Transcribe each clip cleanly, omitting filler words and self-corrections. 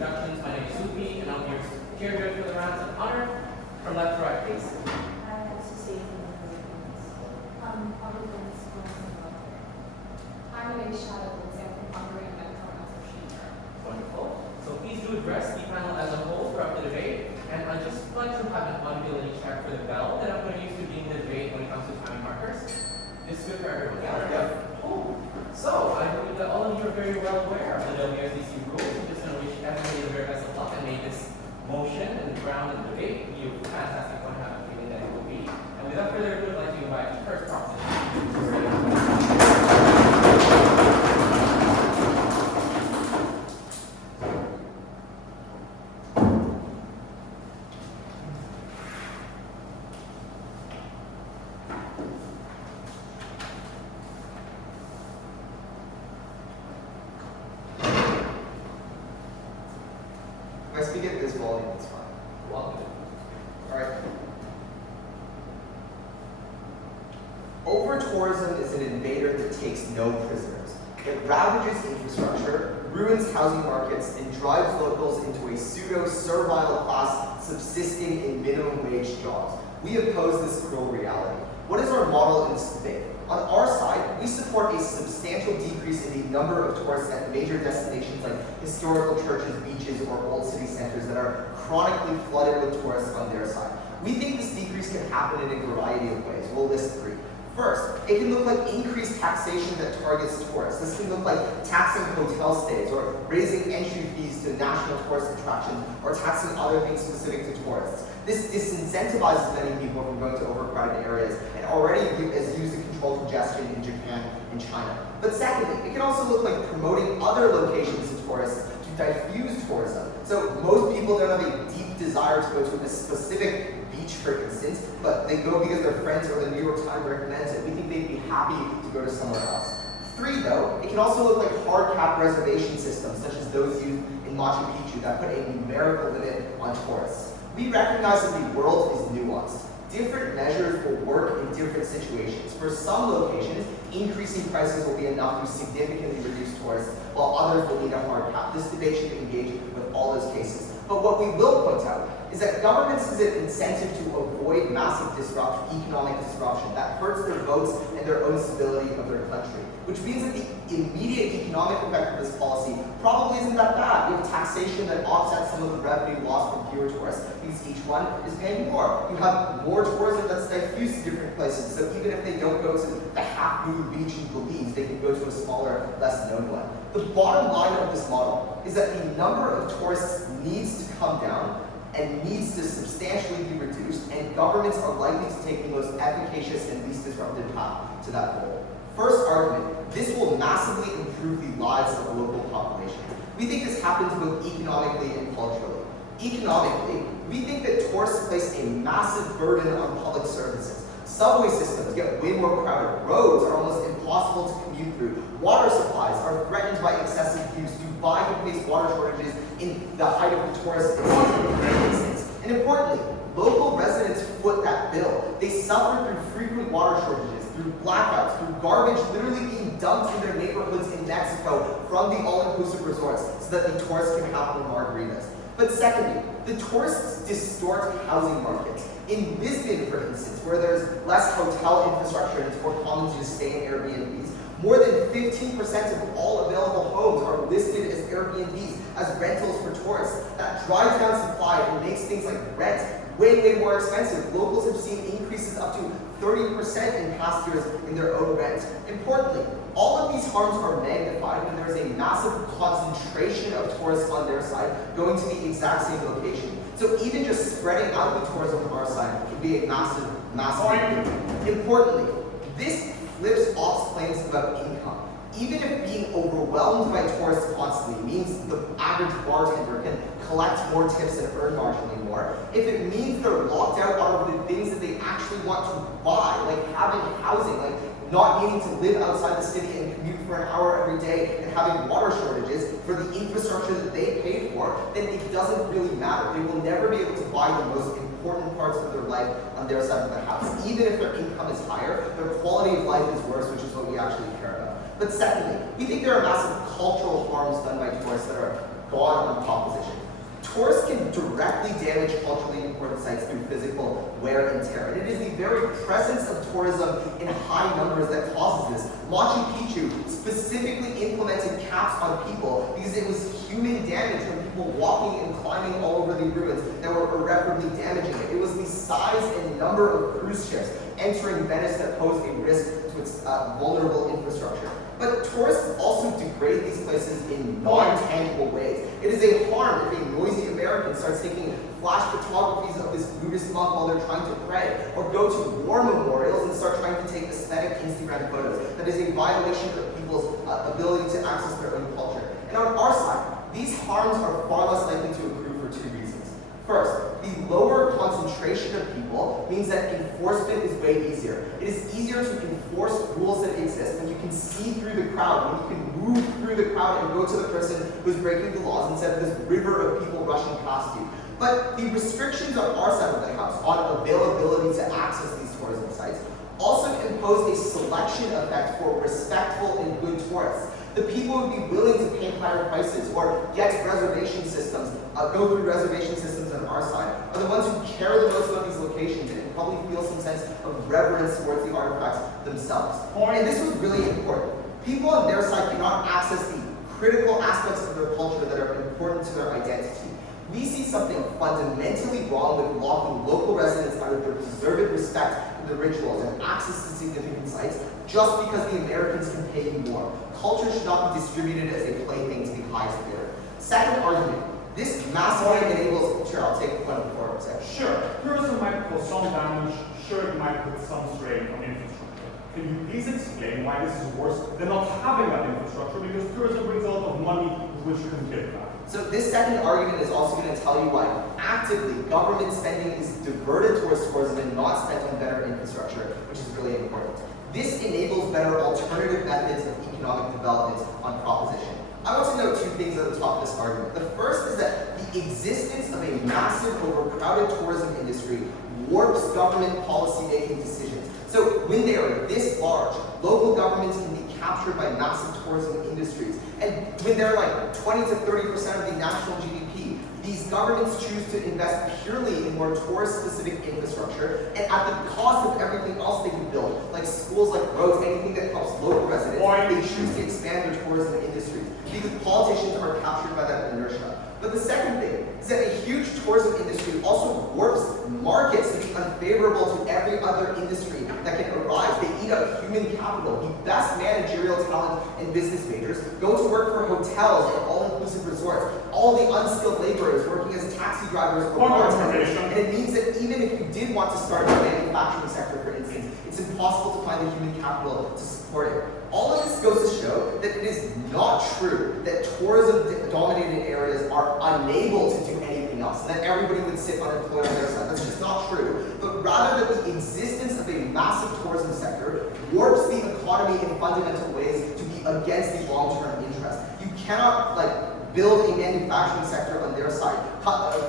introductions. My name is Supi, and I'll be your chair judge for the rounds of honor. From left to right, please. I'm Alexia Sextou. Wonderful. So please do address the panel as a whole throughout the debate. And I'd just like to have an audibility check for the bell that I'm going to use to begin the debate when it comes to time markers. This is good for everyone. Yeah. Cool. So I believe that all of you are very well aware of the WSDC rules. I'm just going to wish everybody the very best of luck and make this motion and round of debate be a fantastic one. I have a feeling that it will be. And without further ado, I'd like to invite the first proposition. If I speak at this volume, it's fine. Welcome. All right. Over-tourism is an invader that takes no prisoners. It ravages infrastructure, ruins housing markets, and drives locals into a pseudo-servile class subsisting in minimum wage jobs. We oppose this cruel reality. What is our model in this debate? On our side, we support a substantial decrease in the number of tourists at major destinations like historical churches, beaches, or old city centers that are chronically flooded with tourists on their side. We think this decrease can happen in a variety of ways. We'll list three. First, it can look like increased taxation that targets tourists. This can look like taxing hotel stays or raising entry fees to national tourist attractions or taxing other things specific to tourists. This disincentivizes many people from going to overcrowded areas and already is used to control congestion in Japan and China. But secondly, it can also look like promoting other locations to tourists to diffuse tourism. So most people don't have a deep desire to go to a specific beach, for instance, but they go because their friends or the New York Times recommends it. We think they'd be happy to go to somewhere else. Three, though, it can also look like hard cap reservation systems, such as those used in Machu Picchu that put a numerical limit on tourists. We recognize that the world is nuanced. Different measures will work in different situations. For some locations, increasing prices will be enough to significantly reduce tourists, while others will need a hard cap. This debate should engage with all those cases. But what we will point out is that governments is an incentive to avoid massive economic disruption that hurts their votes and their own stability of their country, which means that the immediate economic effect of this policy probably isn't that bad. You have taxation that offsets some of the revenue lost from fewer tourists because each one is paying more. You have more tourism that's diffused to different places, so even if they don't go to the half-nude beach in Belize, they can go to a smaller, less-known one. The bottom line of this model is that the number of tourists needs to come down and needs to substantially be reduced, and governments are likely to take the most efficacious and least disruptive path to that goal. First argument, this will massively improve the lives of the local population. We think this happens both economically and culturally. Economically, we think that tourists place a massive burden on public services. Subway systems get way more crowded. Roads are almost impossible to commute through. Water supplies are threatened by excessive use. Dubai can face water shortages in the height of the tourist season, for instance. And importantly, local residents foot that bill. They suffer through frequent water shortages, through blackouts, through garbage literally being dumped in their neighborhoods in Mexico from the all-inclusive resorts so that the tourists can have their margaritas. But secondly, the tourists distort housing markets. In Lisbon, for instance, where there's less hotel infrastructure and it's more common to just stay in Airbnbs, more than 15% of all available homes are listed as Airbnbs, as rentals for tourists. That drives down supply and makes things like rent way more expensive. Locals have seen increases up to 30% in past years in their own rent. Importantly, all of these harms are magnified when there is a massive concentration of tourists on their side going to the exact same location. So even just spreading out the tourism on our side can be a massive improvement. Importantly, this flips ops claims about income. Even if being overwhelmed by tourists constantly means the average bartender can collect more tips and earn marginally more, if it means they're locked out of the things that they actually want to buy, like having housing, like not needing to live outside the city and commute for an hour every day and having water shortages for the infrastructure that they paid for, then it doesn't really matter. They will never be able to buy the most important parts of their life on their side of the house. Even if their income is higher, their quality of life is worse, which is what we actually care about. But secondly, we think there are massive cultural harms done by tourists that are gone on proposition. Tourists can directly damage culturally important sites through physical wear and tear. And it is the very presence of tourism in high numbers that causes this. Machu Picchu specifically implemented caps on people because it was human damage from people walking and climbing all over the ruins that were irreparably damaging it. It was the size and number of cruise ships entering Venice that posed a risk to its vulnerable infrastructure. But tourists also degrade these places in non-tangible ways. It is a harm if a noisy American starts taking flash photographies of this Buddhist monk while they're trying to pray, or go to war memorials and start trying to take aesthetic Instagram photos. That is a violation of people's ability to access their own culture. And on our side, these harms are far less likely to accrue for two reasons. First, the lower concentration of people means that enforcement is way easier. It is easier to enforce rules that exist when you can see through the crowd, when you can move through the crowd and go to the person who's breaking the laws instead of this river of people rushing past you. But the restrictions on our side of the house on availability to access these tourism sites also impose a selection effect for respectful and good tourists. The people who would be willing to pay higher prices or get reservation systems, go through reservation systems on our side, are the ones who care the most about these locations and probably feel some sense of reverence towards the artifacts themselves. And this was really important. People on their side cannot access the critical aspects of their culture that are important to their identity. We see something fundamentally wrong with locking local residents out of their deserved respect for the rituals and access to significant sites just because the Americans can pay you more. Culture should not be distributed as a plaything to the highest bidder. Second argument, this massively enables, sure, I'll take one before a second. Sure, tourism might cause some damage, sure it might put some strain on infrastructure. Can you please explain why this is worse than not having that infrastructure, because tourism brings a lot of money with which you can give back? So this second argument is also going to tell you why actively government spending is diverted towards tourism and not spent on better infrastructure, which is really important. This enables better alternative methods of economic development on proposition. I want to note two things at the top of this argument. The first is that the existence of a massive overcrowded tourism industry warps government policy-making decisions. So when they are this large, local governments can be captured by massive tourism industries. And when they're like 20 to 30% of the national GDP, these governments choose to invest purely in more tourist-specific infrastructure, and at the cost of everything else they can build, like schools, like roads, anything that helps local residents, they choose to expand their tourism industry because politicians are captured by that inertia. But the second thing is that a huge tourism industry also warps markets to be unfavorable to every other industry that can arise. They eat up human capital. The best managerial talent and business majors go to work for hotels and all-inclusive resorts. All the unskilled laborers working as taxi drivers or bartenders. And it means that even if you did want to start a manufacturing sector, for instance, it's impossible to find the human capital to support it. All of this goes to show that it is not true that tourism-dominated areas are unable to do anything else, and that everybody would sit unemployed on their side. That's just not true. But rather that the existence of a massive tourism sector warps the economy in fundamental ways to be against the long-term interest. You cannot, build a manufacturing sector on their side.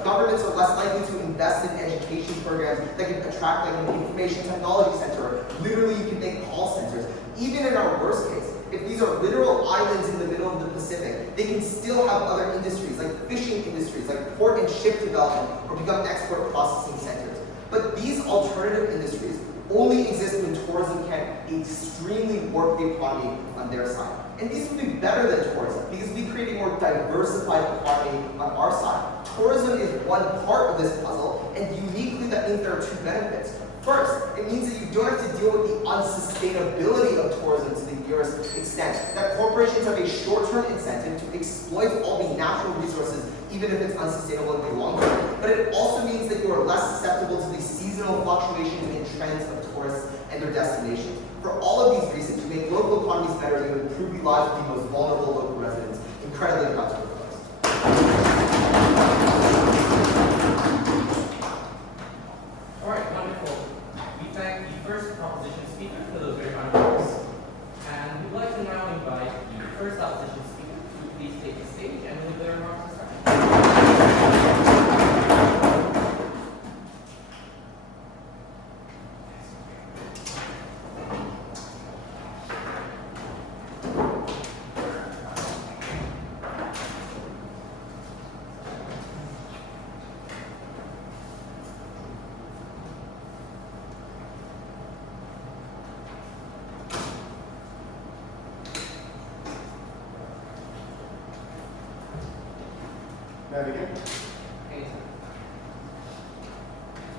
Governments are less likely to invest in education programs that can attract an information technology center. Literally, you can make call centers. Even in our worst case, if these are literal islands in the middle of the Pacific, they can still have other industries, like fishing industries, like port and ship development, or become export processing centers. But these alternative industries only exist when tourism can extremely warp the economy on their side. And these would be better than tourism because we create a more diversified economy on our side. Tourism is one part of this puzzle, and uniquely that means there are two benefits. First, it means that you don't have to deal with the unsustainability of tourism to the nearest extent. That corporations have a short-term incentive to exploit all the natural resources, even if it's unsustainable in the long term. But it also means that you are less susceptible to the seasonal fluctuations and trends of tourists and their destinations. For all of these reasons, to make local economies better, you improve the lives of the most vulnerable local residents. Incredibly impressive. All right, wonderful. We thank the first proposition speaker for those very kind words. And we'd like to now invite the first opposition speaker to please take the stage and leave their remarks to start. May I begin? Anytime.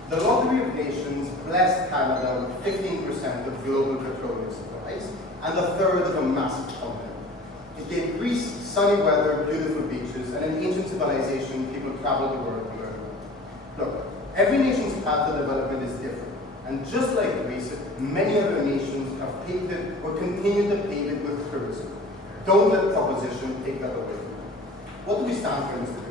The Lottery of Nations blessed Canada with 15% of global petroleum supplies and a third of a massive continent. It gave Greece sunny weather, beautiful beaches, and an ancient civilization people traveled the world to learn about. Look, every nation's path to development is different. And just like Greece, many other nations have paved it or continue to pave it with tourism. Don't let proposition take that away from you. What do we stand for in this debate?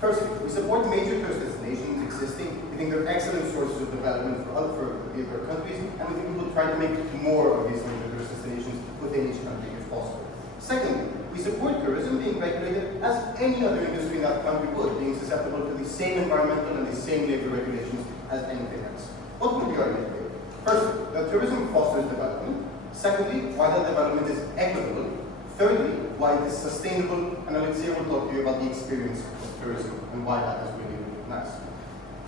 Firstly, we support major tourist destinations existing. We think they're excellent sources of development for their countries, and we think we will try to make more of these major tourist destinations within each country if possible. Secondly, we support tourism being regulated as any other industry in that country would, being susceptible to the same environmental and the same labor regulations as anything else. What would be our debate? Firstly, that tourism fosters development. Secondly, why that development is equitable. Thirdly, why it is sustainable. And Alexia will talk to you about the experience of tourism and why that is really, really nice.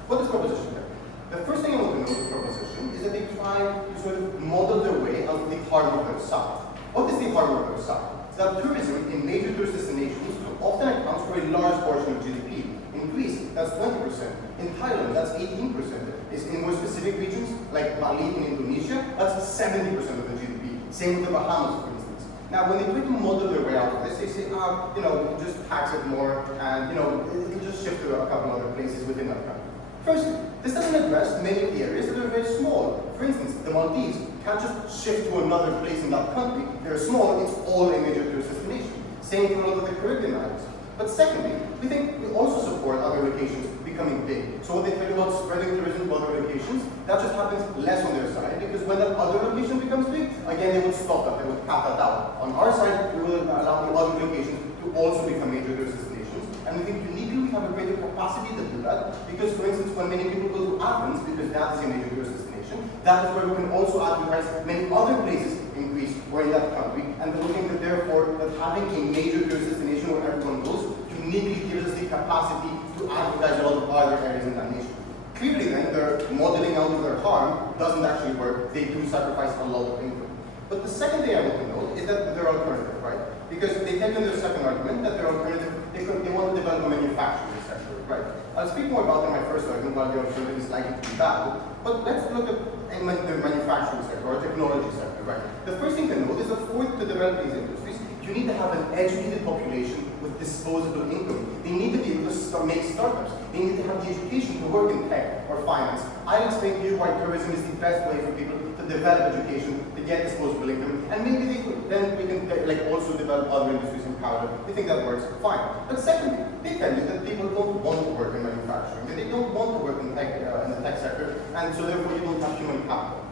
What is proposition there? The first thing I want to know with proposition is that they try to sort of model their way out of the harm of their side. What is the harm of their side? It's that tourism in major tourist destinations often accounts for a large portion of GDP. In Greece, that's 20%. In Thailand, that's 18%. In more specific regions, like Bali in Indonesia, that's 70% of the GDP. Same with the Bahamas, for instance. Now, when they try to model their way out of this, they say, we can just tax it more, and, it can just shift to a couple other places within that country. Firstly, this doesn't address many of the areas that are very small. For instance, the Maldives can't just shift to another place in that country. They're small, it's all a major tourist destination. Same for a lot of the Caribbean islands. But secondly, we think we also support other locations becoming big. So when they think about spreading tourism to other locations, that just happens less on their side, because when that other location becomes big, again, they would stop that, they would cap that out. On our side, we will allow the other locations to also become major tourist destinations, and we think uniquely we have a greater capacity to do that, because for instance, when many people go to Athens, because that is a major tourist destination, that is where we can also advertise many other places in Greece or in that country, and we think that therefore, that having a major tourist destination where everyone goes uniquely gives us the capacity to advertise a lot of other areas in that nation. Clearly then, their modeling out of their harm doesn't actually work. They do sacrifice a lot of income. But the second thing I want to note is that they're alternative, right? Because they tell you in their second argument that they're alternative, they want to develop a manufacturing sector, right? I'll speak more about that in my first argument, why the alternative is likely to be bad. But let's look at the manufacturing sector or technology sector, right? The first thing to note is that to develop these industries, you need to have an educated population with disposable income. They need to be able to make startups. They need to have the education to work in tech or finance. I'll explain to you why tourism is the best way for people to develop education, to get disposable income, and maybe then we can also develop other industries in parallel. We think that works fine. But secondly, they tell you that people don't want to work in manufacturing, that they don't want to work in tech, in the tech sector, and so therefore you don't have human capital.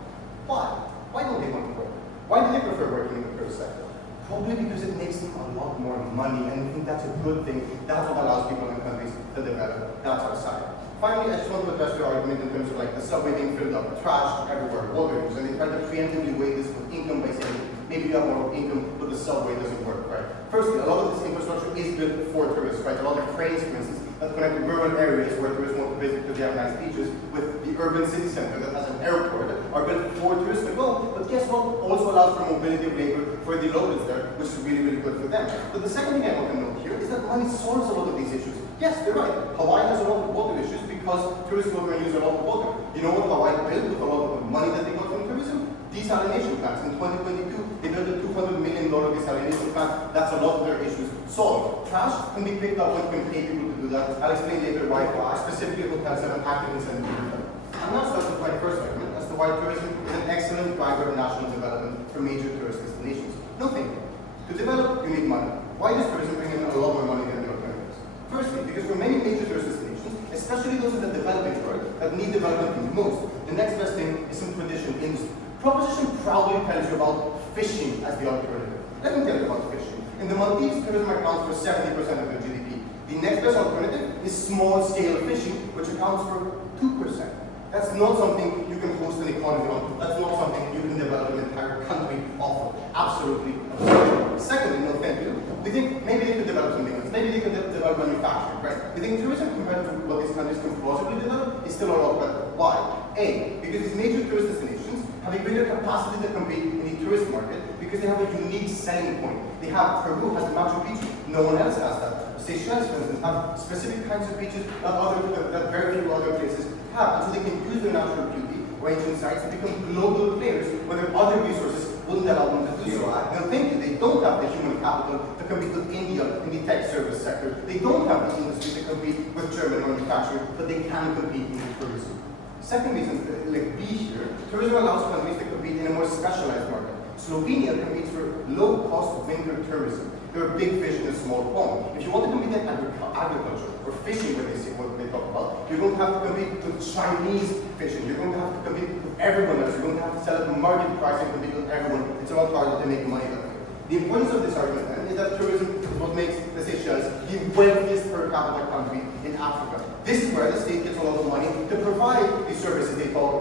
Why? Why don't they want to work? Why do they prefer working in the first sector? Probably because it makes them a lot more money, and we think that's a good thing. That's what allows people in countries to develop. That's our side. Finally, I just want to address your argument in terms of the subway being filled up with trash everywhere, water use, and they try to preemptively weigh this with income by saying maybe you have more income, but the subway doesn't work, right? Firstly, a lot of this infrastructure is built for tourists, right? A lot of trains, for instance, that connect rural areas where tourists want to visit because they have nice beaches with the urban city center that has an airport are built for tourists to go, but guess what? Also allows for mobility of labor for the locals there, which is really, really good for them. But the second thing I want to note here is that money solves a lot of these issues. Yes, they're right. Hawaii has a lot of water issues because tourists go there and use a lot of water. You know what Hawaii built with a lot of money that they got from tourism? Desalination plants. In 2022, they built a $200 million desalination plant. That's a lot of their issues solved. Trash can be picked up when you can pay people to do that. I'll explain later why specifically hotels have an active incentive to do that. I'm now starting with my first argument as to why tourism is an excellent driver of national development for major tourist destinations. No thinking. To develop, you need money. Why does tourism bring in a lot more money than the alternatives? Firstly, because for many major tourist destinations, especially those in the developing world that need development the most, the next best thing is some traditional industry. Proposition proudly tells you about fishing as the alternative. Let me tell you about fishing. In the Maldives, tourism accounts for 70% of their GDP. The next best alternative is small-scale fishing, which accounts for 2%. That's not something you can host an economy on. That's not something you can develop an entire country off of. Absolutely absurd. Secondly, no thank you. We think maybe they could develop something else. Maybe they could develop manufacturing, right? We think tourism compared to what these countries can plausibly develop is still a lot better. Why? A, because these major tourist destinations have a greater capacity to compete in the tourist market because they have a unique selling point. They have, Peru has the Machu Picchu. No one else has that. Seychelles, for instance, have specific kinds of beaches that very few other places have, and so they can use their natural beauty or ancient sites and become global players where their other resources wouldn't allow them to do so. Now think it, they don't have the human capital to compete with India in the tech service sector. They don't have the industry to compete with German manufacturing, but they can compete in tourism. Second reason, like B here, tourism allows countries to compete in a more specialized market. Slovenia competes for low-cost winter tourism. There are big fish in a small pond. If you want to compete in agriculture or fishing, what they talk about, you're going to have to compete with Chinese fishing. You're going to have to compete with everyone else. You're going to have to sell at market price and compete with everyone. It's a lot harder to make money that way. The importance of this argument then is that tourism is what makes the Seychelles the wealthiest per capita country in Africa. This is where the state gets a lot of money to provide the services they don't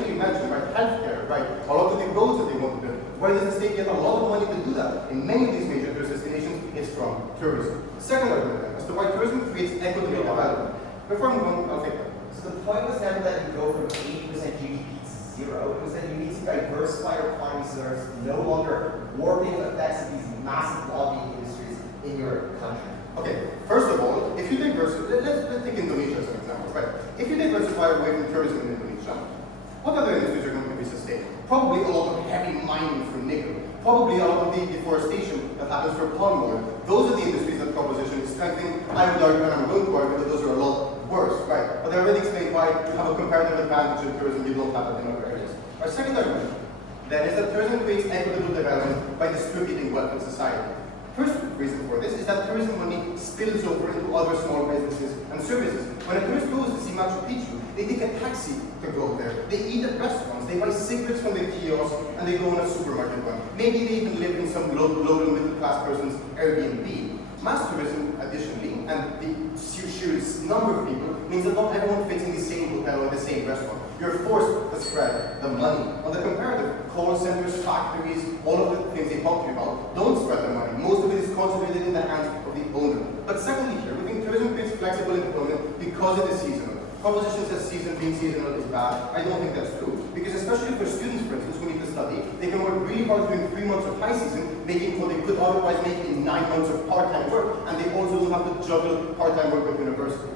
really mention, right? Healthcare, right? A lot of the roads that they want to build. Where does the state get a lot of money to do that? In many of these major tourist destinations, it's from tourism. Second argument then, as to why tourism creates equitable development. Before I move on, I'll take that. So the point was never that you go from 80% GDP to zero. It was that you need to diversify your economy so there's no longer warping effects of these massive lobbying industries in your country. Okay, first of all, if you diversify, let's take Indonesia as an example, right? If you diversify away from tourism in Indonesia, what other industries are going to be sustained? Probably a lot of heavy mining for nickel. Probably a lot of the deforestation that happens for palm oil. Those are the industries that proposition is strengthening. I would argue, and I'm going to argue, that those are a lot worse, right? But I already explained why you have a comparative advantage in tourism you don't have it in other areas. Our second argument, then, is that tourism creates equitable development by distributing wealth in society. First reason for this is that tourism money spills over into other small businesses and services. When a tourist goes to see Machu Picchu, they take a taxi to go there. They eat at restaurants, they buy cigarettes from the kiosk, and they go on a supermarket run. Maybe they even live in some local middle-class person's Airbnb. Mass tourism, additionally, and the sheer number of people, means that not everyone fits in the same hotel or the same restaurant. You're forced to spread the money. On the comparative, call centers, factories, all of the things they talk to you about, don't spread the money. Most of it is concentrated in the hands of the owner. But secondly here, we think tourism creates flexible employment because it is seasonal. Proposition says being seasonal is bad. I don't think that's true. Because especially for students, for instance, who need to study, they can work really hard during 3 months of high season, making what they could otherwise make in 9 months of part-time work, and they also don't have to juggle part-time work with university.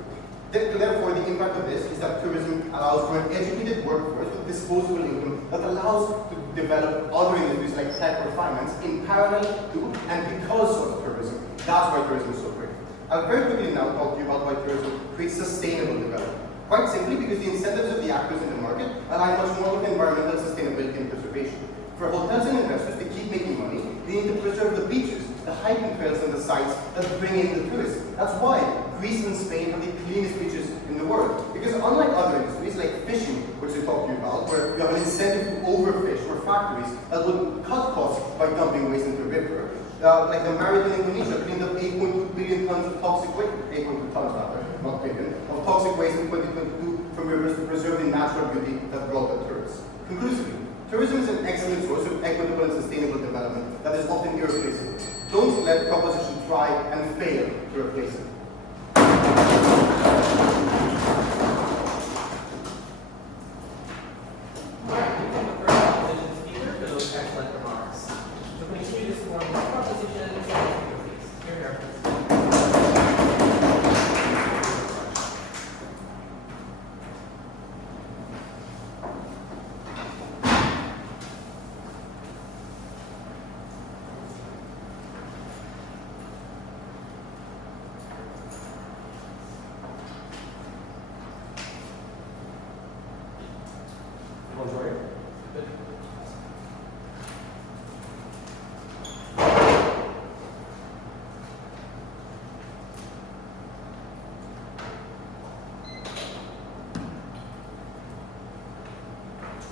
Therefore, the impact of this is that tourism allows for an educated workforce with disposable income that allows to develop other industries like tech or finance in parallel to and because of tourism. That's why tourism is so great. I'll very quickly now talk to you about why tourism creates sustainable development. Quite simply because the incentives of the actors in the market align much more with environmental sustainability and preservation. For hotels and investors to keep making money, they need to preserve the beaches, the hiking trails, and the sites that bring in the tourists. That's why Greece and Spain have the cleanest beaches in the world. Because unlike other industries like fishing, which we talked to you about, where you have an incentive to overfish, or factories that would cut costs by dumping waste into the river, like the Marriott in Indonesia cleaned up 8.2 billion tons of toxic waste, 8.2 tons rather, not billion, of toxic waste in 2022 from rivers to preserve the natural beauty that brought the tourists. Conclusively, tourism is an excellent source of equitable and sustainable development that is often irreplaceable. Don't let proposition try and fail to replace it. Alright, we have the first opposition speaker for those excellent remarks. To continue this form of proposition, please. Here, please.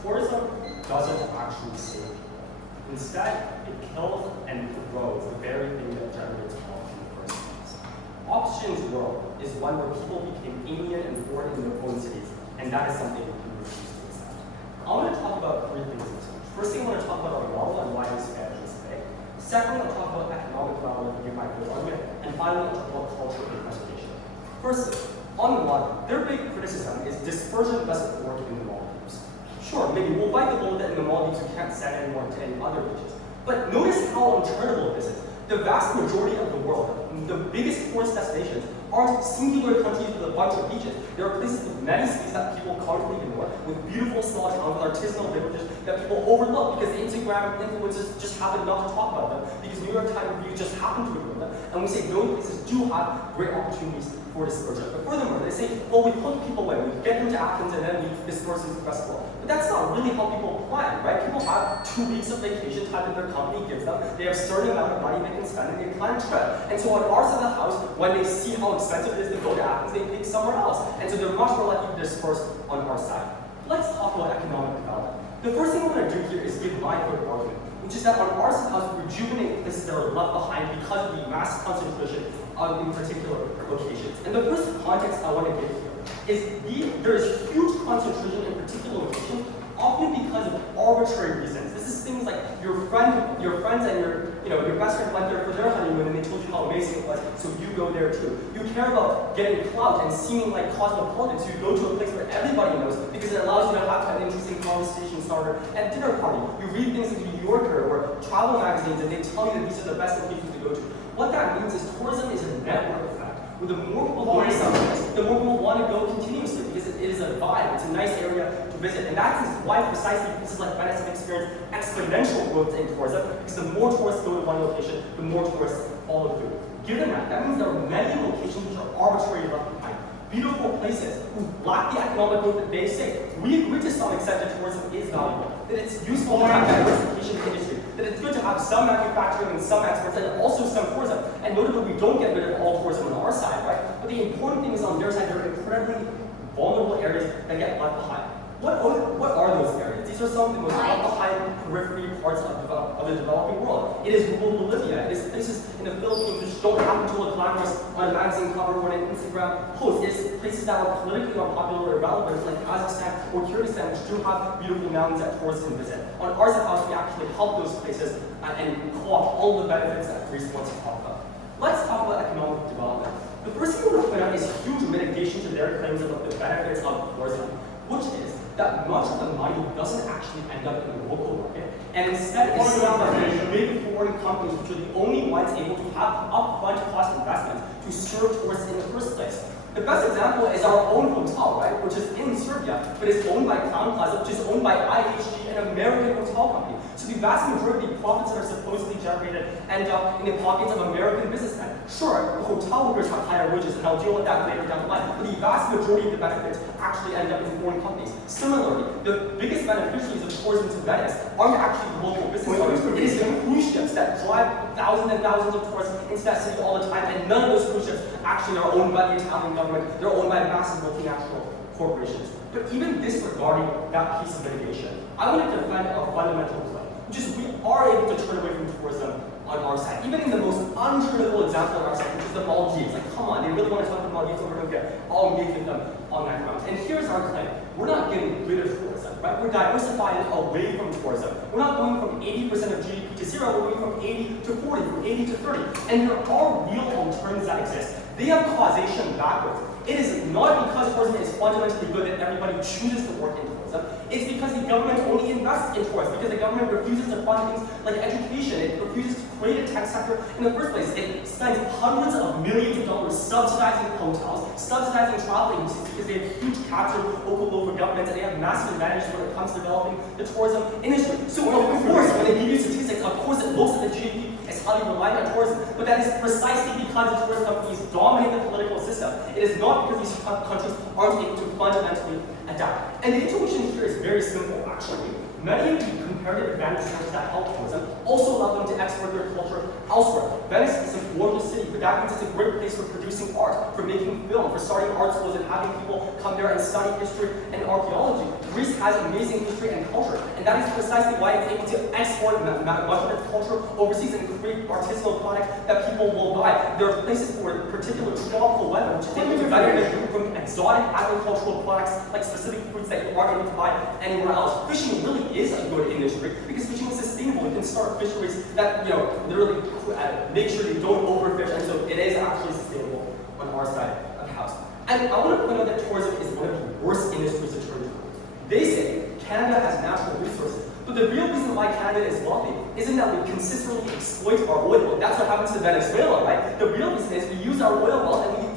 Tourism doesn't actually save people. Instead, it kills and corrodes the very thing that generates oxygen in the first place. Oxygen's world is one where people became alien and foreign in their own cities, and that is something we refuse to accept. I want to talk about 3 things in this speech. First thing, I want to talk about our model and why this advantages today. Second, I want to talk about economic development and my good argument. And finally, I want to talk about culture and preservation. Firstly, on the model, their big criticism is dispersion doesn't work in the Maldives. Sure, maybe we'll bite the bullet that in the Maldives you can't send anyone to any other beaches. But notice how uncharitable this is. The vast majority of the world the biggest tourist destinations aren't singular countries with a bunch of beaches. There are places with many cities that people commonly ignore, with beautiful small towns with artisanal villages that people overlook because Instagram influencers just happen not to talk about them, because New York Times reviews just happen to ignore them. And we say those places do have great opportunities for this project. But furthermore, they say, well, we put people away, we get them to Athens, and then we disperse them to the rest of the world. But that's not really how people plan, right? People have 2 weeks of vacation time that their company gives them. They have a certain amount of money they can spend, and they plan a trip. And so on our side of the house, when they see how expensive it is to go to Athens, they pick somewhere else. And so they're much more likely to disperse on our side. Let's talk about economic development. The first thing we're going to do here is give my third argument, which is that on our side of the house, we rejuvenate places that are left behind because of the mass concentration in particular locations. And the first context I want to give here is there is huge concentration in particular locations, often because of arbitrary reasons. This is things like your friends and your best friend went there for their honeymoon and they told you how amazing it was, so you go there too. You care about getting clout and seeming like cosmopolitan, so you go to a place where everybody knows because it allows you to have an interesting conversation starter at dinner party. You read things like New Yorker or travel magazines and they tell you that these are the best locations to go to. What that means is tourism is a network effect. Where the more people go to something, the more people want to go continuously because it is a vibe. It's a nice area to visit. And that is why precisely places like Venice have experienced exponential growth in tourism, because the more tourists go to one location, the more tourists follow through. Given that, that means there are many locations which are arbitrarily left behind. Beautiful places who lack the economic growth that they say. We agree to some extent that tourism is valuable, that it's useful to have diversification in the industry, that it's good to have some manufacturing and some exports and also some tourism. And notably, we don't get rid of all tourism on our side, right? But the important thing is on their side, there are incredibly vulnerable areas that get left behind. What are those areas? These are some of the most left behind periphery parts of the developing world. It is rural Bolivia. It is places in the Philippines which don't happen to look glamorous on a magazine cover or an Instagram post. It is places that are politically unpopular or irrelevant, like Kazakhstan or Kyrgyzstan, which do have beautiful mountains that tourists can visit. On our side house, we actually help those places and co-opt all the benefits that Greece wants to talk about. Let's talk about economic development. The first thing we want to point out is huge mitigation to their claims about the benefits of tourism, which is that much of the money doesn't actually end up in the local market, and instead is spent by big foreign companies, which are the only ones able to have upfront cost investments to serve tourists in the first place. The best example is our own hotel, right, which is in Serbia, but is owned by Crown Plaza, which is owned by IHG, an American hotel company. So the vast majority of the profits that are supposedly generated end up in the pockets of American businessmen. Sure, the hotel workers have higher wages, and I'll deal with that later down the line, but the vast majority of the benefits actually end up in foreign companies. Similarly, the biggest beneficiaries of tourism to Venice aren't actually the local business owners. It is the cruise ships that drive thousands and thousands of tourists into that city all the time, and none of those cruise ships actually are owned by the Italian government. They're owned by massive multinational corporations. But even disregarding that piece of mitigation, I want to defend a fundamental claim, which is we are able to turn away from tourism on our side. Even in the most uncritical example on our side, which is the Maldives. Like, come on, they really want to talk about Maldives over and over. I'll engage with them on that ground. And here's our claim. We're not getting rid of tourism, right? We're diversifying away from tourism. We're not going from 80% of GDP to zero, we're going from 80 to 40, from 80 to 30. And there are real alternatives that exist. They have causation backwards. It is not because tourism is fundamentally good that everybody chooses to work in tourism. It's because the government only invests in tourism, because the government refuses to fund things like education. It refuses to create a tech sector in the first place. It spends hundreds of millions of dollars subsidizing hotels, subsidizing travel agencies, because they have huge captured local governments, and they have massive advantages when it comes to developing the tourism industry. So of course, when they give you statistics, of course it looks at the GDP as highly reliant on tourism, but that is precisely because the tourist companies dominate the political system. It is not because these countries aren't able to fundamentally adapt. And the intuition here is very simple, actually. Many of the comparative advantages that help tourism also allow them to export their culture elsewhere. Venice is a gorgeous city, but that means it's a great place for producing art, for making film, for starting art schools and having people come there and study history and archaeology. Greece has amazing history and culture, and that is precisely why it's able to export much of its culture overseas and create artisanal products that people will buy. There are places for particular tropical weather, which is able to benefit from exotic agricultural products like specific fruits that you aren't able to buy anywhere else. Fishing really is a good industry because fishing is sustainable. You can start fisheries that literally make sure they don't overfish, and so it is actually sustainable on our side of the house. And I want to point out that tourism is one of the worst industries to turn to. They say Canada has natural resources, But the real reason why Canada is wealthy isn't that we consistently exploit our oil wealth. That's what happens to Venezuela, right? The real reason is we use our oil wealth and we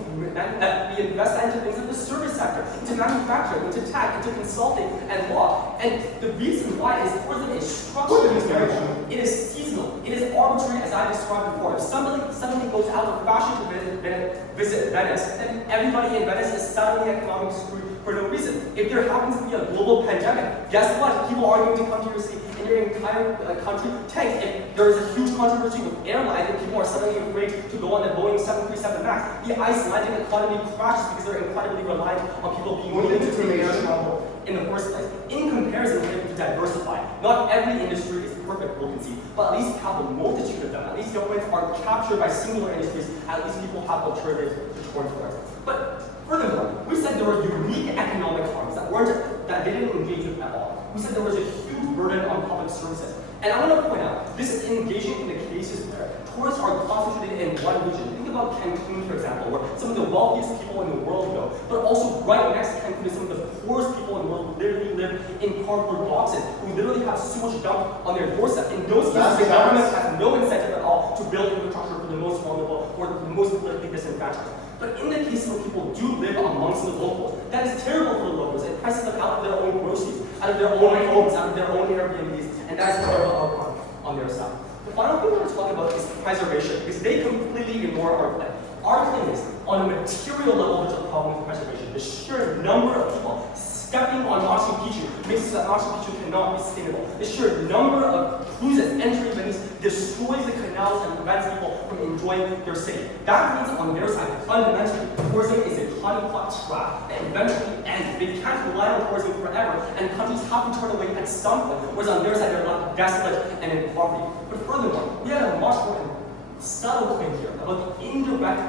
invest into things like the service sector, into manufacturing, into tech, into consulting and law. And the reason why is tourism is structured in Canada. It is seasonal. It is arbitrary, as I described before. If somebody suddenly goes out of fashion to visit Venice, then everybody in Venice is suddenly economically screwed for no reason. If there happens to be a global pandemic, guess what? People are going to come to your city and your entire country tanks. If there is a huge controversy with airlines and people are suddenly afraid to go on the Boeing 737 MAX, the Icelandic economy crashes because they're incredibly reliant on people being willing to take air travel in the first place. In comparison, we're able to diversify. Not every industry is perfect, we'll concede, but at least we have a multitude of them. At least governments aren't captured by singular industries. At least people have alternatives to turn towards. But furthermore, we said there were unique economic harms that they didn't engage with at all. We said there was a huge burden on public services. And I want to point out, this is engaging in the cases where tourists are concentrated in one region. Think about Cancun, for example, where some of the wealthiest people in the world go, but also right next to Cancun is some of the poorest people in the world who literally live in cardboard boxes, who literally have sewage dumped on their doorstep. In those cases, the government has no incentive at all to build infrastructure for the most vulnerable or the most politically disenfranchised. But in the cases where people do live amongst the locals, that is terrible for the locals. It presses them out of their own groceries, out of their own homes, out of their own Airbnbs, and that is terrible outcome on their side. The final thing I want to talk about is preservation, because they completely ignore our claim. Our claim is, on a material level, there's a problem with preservation. The sheer number of people stepping on Machu Picchu makes it so that Machu Picchu cannot be sustainable. The sheer number of cruises entering Venice destroys the canals and prevents people from enjoying their city. That means on their side, fundamentally, tourism is a honeypot trap that eventually ends. They can't rely on tourism forever, and countries have to turn away at some point, whereas on their side, they're left desolate and in poverty. But furthermore, we have a much more subtle claim here about the indirect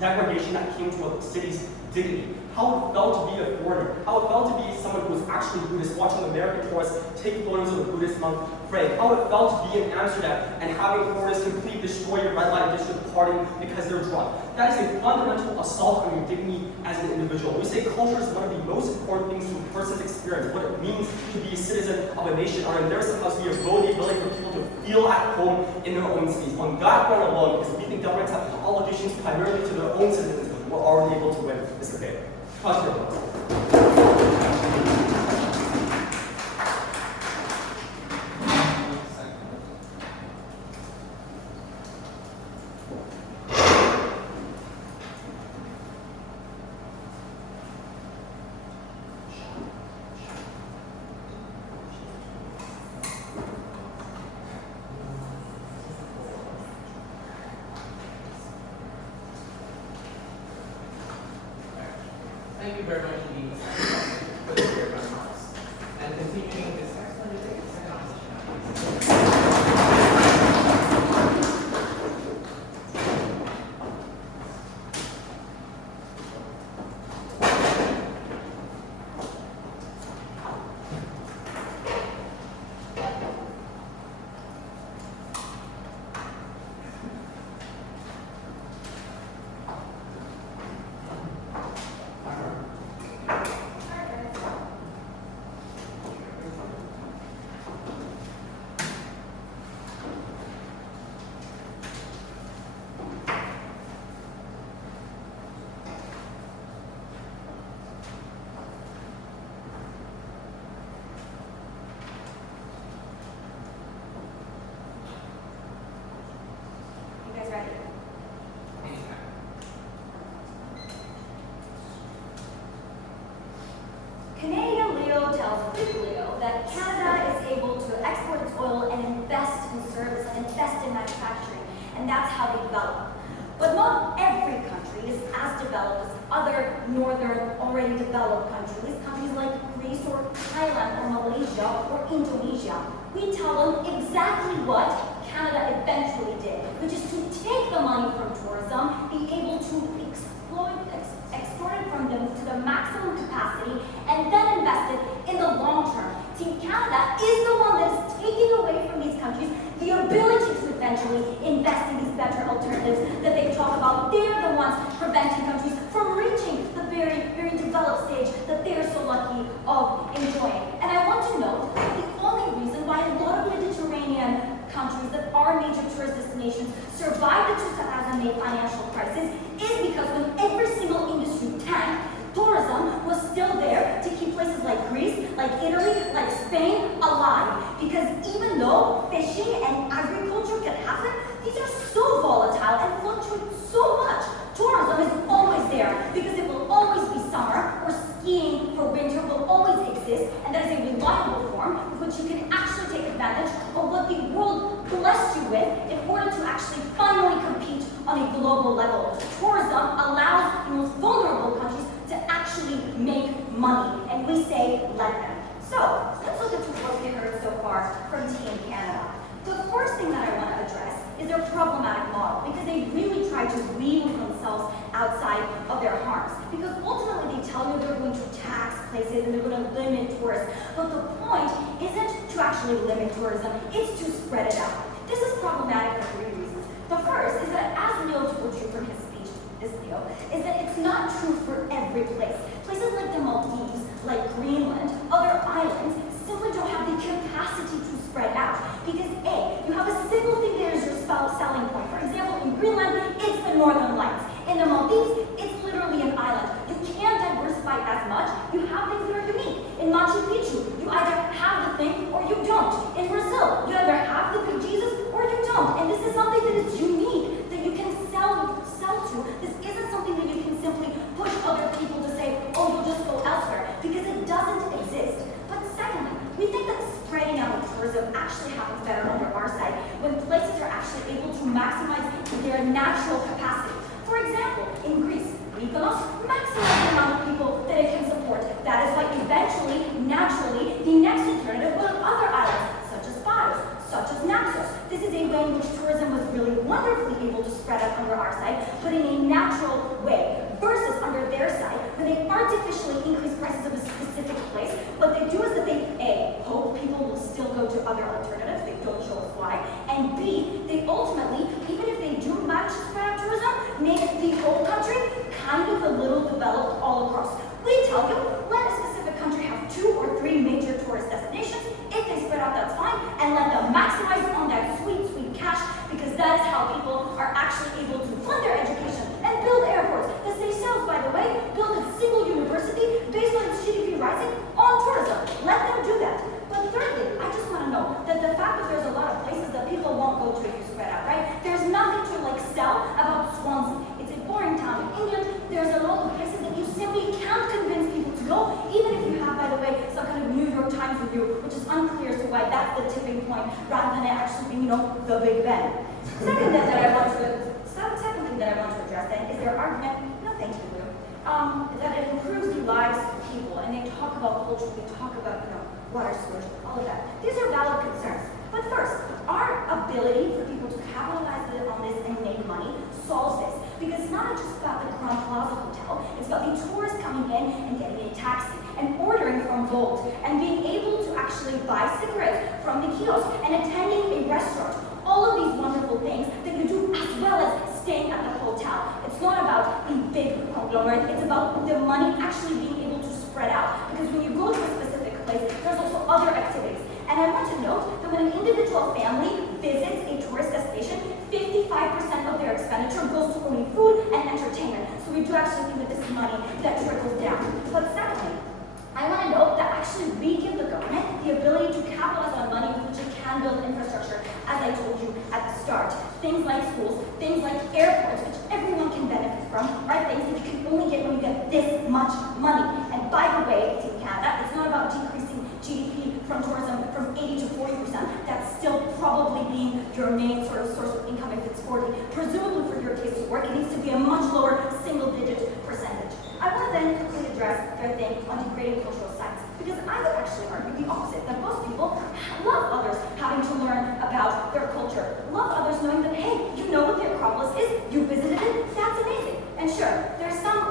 degradation that came to a city's dignity. How it felt to be a foreigner, how it felt to be someone who was actually Buddhist, watching American tourists take photos of the Buddhist monk pray, how it felt to be in Amsterdam and having foreigners completely destroy your red light district partying because they're drunk. That is a fundamental assault on your dignity as an individual. We say culture is one of the most important things to a person's experience, what it means to be a citizen of a nation, or in their supposed to be a ability for people to feel at home in their own cities. On that ground alone, because we think governments have obligations primarily to their own citizens, we're already able to win this debate. Thank you very much indeed for the great remarks. And continuing this next one, take the second opposition. Canadian Leo tells Greek Leo that Canada is able to export its oil and invest in service and invest in manufacturing, and that's how they develop. But not every country is as developed as other northern, already developed countries, countries like Greece or Thailand or Malaysia or Indonesia. We tell them exactly what Canada eventually did, which is to take the money from tourism, be able to extort it from them to the maximum capacity, and then invest it in the long term. See, Canada is the one that is taking away from these countries the ability to eventually invest in these better alternatives that they talk about. They're the ones preventing countries from reaching the very, very developed stage that they're so lucky of enjoying. And I want to note that the only reason why always be summer, or skiing for winter will always exist, and that is a reliable form with which you can actually take advantage of what the world blessed you with in order to actually finally compete on a global level. Tourism allows the most vulnerable countries to actually make money, and we say, let them. So, let's look at what we heard so far from Team Canada. The first thing that I want to address is their problematic model, because they really try to weave themselves outside of their harms. Because ultimately they tell you they're going to tax places and they're going to limit tourists. But the point isn't to actually limit tourism, it's to spread it out. This is problematic for three reasons. The first is that, as Leo told you from his speech, this Leo, is that it's not true for every place. Places like the Maldives, like Greenland, other islands, simply don't have the capacity to spread out. Because A, you have a single thing there as your selling point. For example, in Greenland, it's the Northern Lights. In the Maldives, it's literally an island. You can't diversify as much. You have things that are unique. In Machu Picchu, you either have the thing or you don't. In Brazil, you either have the big Jesus or you don't. And this is something that is unique, that you can sell to. This isn't something that you can simply push other people to say, oh, you'll just go elsewhere, because it doesn't exist. But secondly, we think that spreading out of tourism actually happens better under our side when places are actually able to maximize their natural capacity. For example, in Greece, Mykonos maximizes the amount of people that it can support. That is why eventually, naturally, the next alternative will have other islands, such as Paros, such as Naxos. This is a way in which tourism was really wonderfully able to spread out under our side, but in a natural way, versus under their side, where they artificially increase prices of a specific place. What they do is that they, A, hope people will still go to other alternatives, they don't show us why, and B, they ultimately, even if they do manage to spread out tourism, make the whole country kind of a little developed all across. We tell you, let a specific country have 2 or 3 major tourist destinations. If they spread out, that's fine, and let them maximize on that sweet, sweet cash, because that is how people are actually able to fund their education and build airports. The Seychelles, by the way, built a single university based on its GDP rising on tourism. Let them do that. But thirdly, I just want to know that the fact that there's a lot of places that people won't go to if you spread out, right? There's nothing to sell about Swansea. It's a boring town in England. There's a lot of places that you simply can't convince people to go, even if you have, by the way, some kind of New York Times review, which is unclear as to why that's the tipping point rather than it actually being, the Big Ben. Second thing that I want to address then is their argument, thank you, Lou, that it improves the lives of people, and they talk about culture, they talk about, water storage, all of that. These are valid concerns. But first, our ability for people to capitalize on this and make money solves this. Because it's not just about the Grand Plaza Hotel, it's about the tourists coming in and getting a taxi and ordering from Volt and being able to actually buy cigarettes from the kiosk and attending a restaurant. All of these wonderful things that you do as well as staying at the hotel. It's not about the big conglomerate, it's about the money actually being able to spread out. Because when you go to a specific place, there's also other activities. And I want to note that when an individual family visits a tourist destination, 55% of their expenditure goes to only food and entertainment. So we do actually think that this is money that trickles down. But secondly, I want to note that actually we give the government the ability to capitalize on money with which it can build infrastructure, as I told you at the start. Things like schools, things like airports, which everyone can benefit from, are things that you can only get when you get this much money. And by the way, Team Canada, it's not about decreasing GDP from tourism from 80 to 40%. That's still probably being your main sort of source of income if it's 40. Presumably for your case of work, it needs to be a much lower single-digit percentage. I want to then quickly address their thing on degrading cultural sites, because I would actually argue the opposite, that most people love others having to learn about their culture, love others knowing that, hey, you know what the Acropolis is, you visited it, that's amazing. And sure, there's some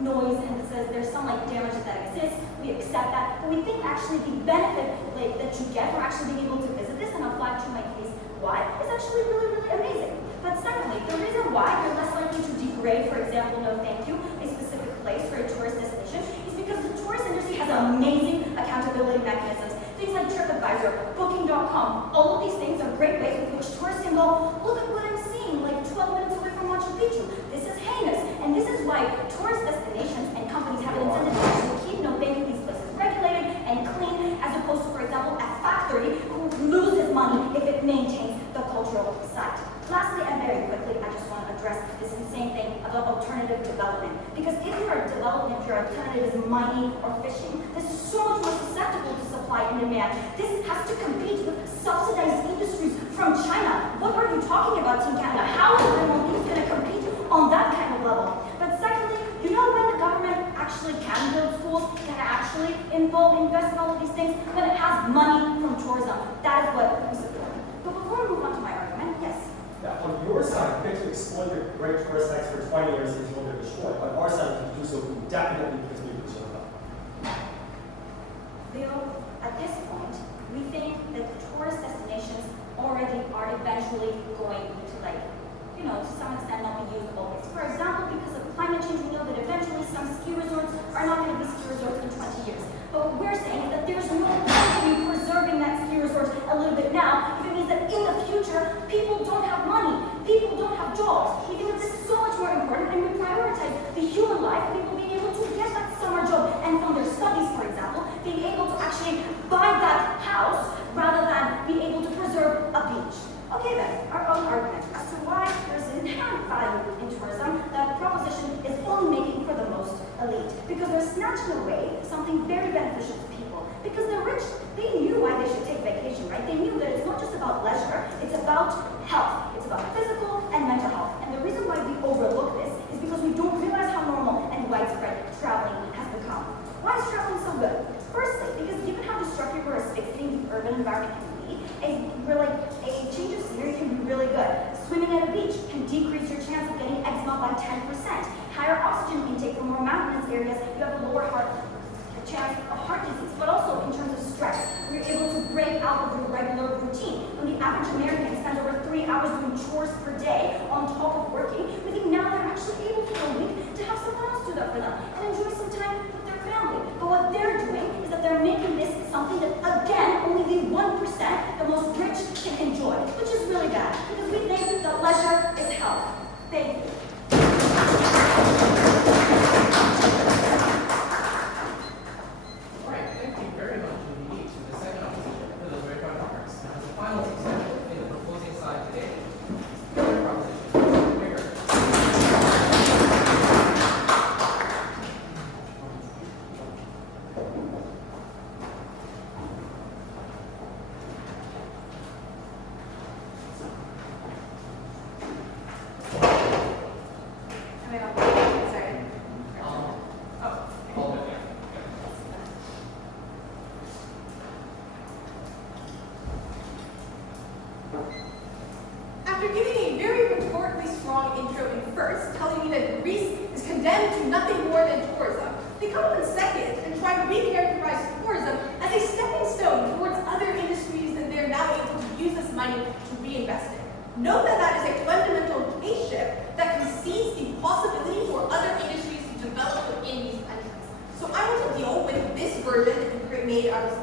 noise and there's some damage that exists, we accept that, but we think actually the benefit that you get for actually being able to visit this and apply to my case, why, is actually really, really amazing. But secondly, the reason why you're less likely to degrade, for example, no thank you, a specific place for a tourist destination is because the tourist industry has amazing accountability mechanisms. Things like TripAdvisor, Booking.com, all of these things are great ways with which tourists can go, look at what I'm seeing, 12 minutes away from Machu Picchu. This is heinous. And this is why tourist destinations and companies have an incentive to actually keep making these places regulated and clean, as opposed to, for example, a factory who loses money if it maintains the cultural site. Lastly, and very quickly, I just want to address this insane thing about alternative development. Because if you're a development mining or fishing. This is so much more susceptible to supply and demand. This has to compete with subsidized industries from China. What are you talking about, Team Canada? How is Remote going to compete on that kind of level? But secondly, you know when the government actually can build schools, can actually invest in all of these things? When it has money from tourism. That is what we support. But before we move on to my argument, yes? Yeah, on your side, you get to exploit the great tourist sites for 20 years until they're destroyed. On our side, you can do so indefinitely because we preserve them. Leo, at this point, we think that tourist destinations already are eventually going to, to some extent not be usable. For example, because of climate change, we know that eventually some ski resorts are not going to be ski resorts in 20 years. But what we're saying is that there's no point in preserving that ski resort a little bit now if it means that in the future, people don't have money, people don't have jobs. We think that this is so much more important, and we prioritize the human life, people being able to get that summer job and from their studies, for example, being able to actually buy that house rather than being able to preserve a beach. Okay then, our own argument as to why there's inherent value in tourism that proposition is only making for the most elite. Because they're snatching away something very beneficial to people. Because the rich, they knew why they should take vacation, right? They knew that it's not just about leisure, it's about health. It's about physical and mental health. And the reason why we overlook this is because we don't realize how normal and widespread traveling has become. Why is traveling so good? Firstly, because given how destructive or asphyxiating the urban environment can be, a change of scenery can be really good. Swimming at a beach can decrease your chance of getting eczema by 10%. Higher oxygen intake from more mountainous areas, you have a lower chance of heart disease, but also in terms of stress. We're able to break out of your regular routine. When the average American spends over 3 hours doing chores per day on top of working, we think now they're actually able to go a week to have someone else do that for them and enjoy some time with their family. But what they're doing is that they're making this something that, again, only the 1%, the most rich, can enjoy, which is really bad because we think that leisure is health. Thank you. Alright, thank you very much indeed to the second opposition for those very fine remarks. Now, as the final example in the proposing side today, the third proposition, bigger. All good, yeah. After giving a very rhetorically strong intro in first, telling me that Greece is condemned to nothing more than tourism, they come up in second and try to recharacterize tourism as a stepping stone towards other industries, and they're now able to use this money to reinvest it. Note that that is a fundamental case shift that concedes the possibility for other industries to develop within these countries. So I want to deal with this version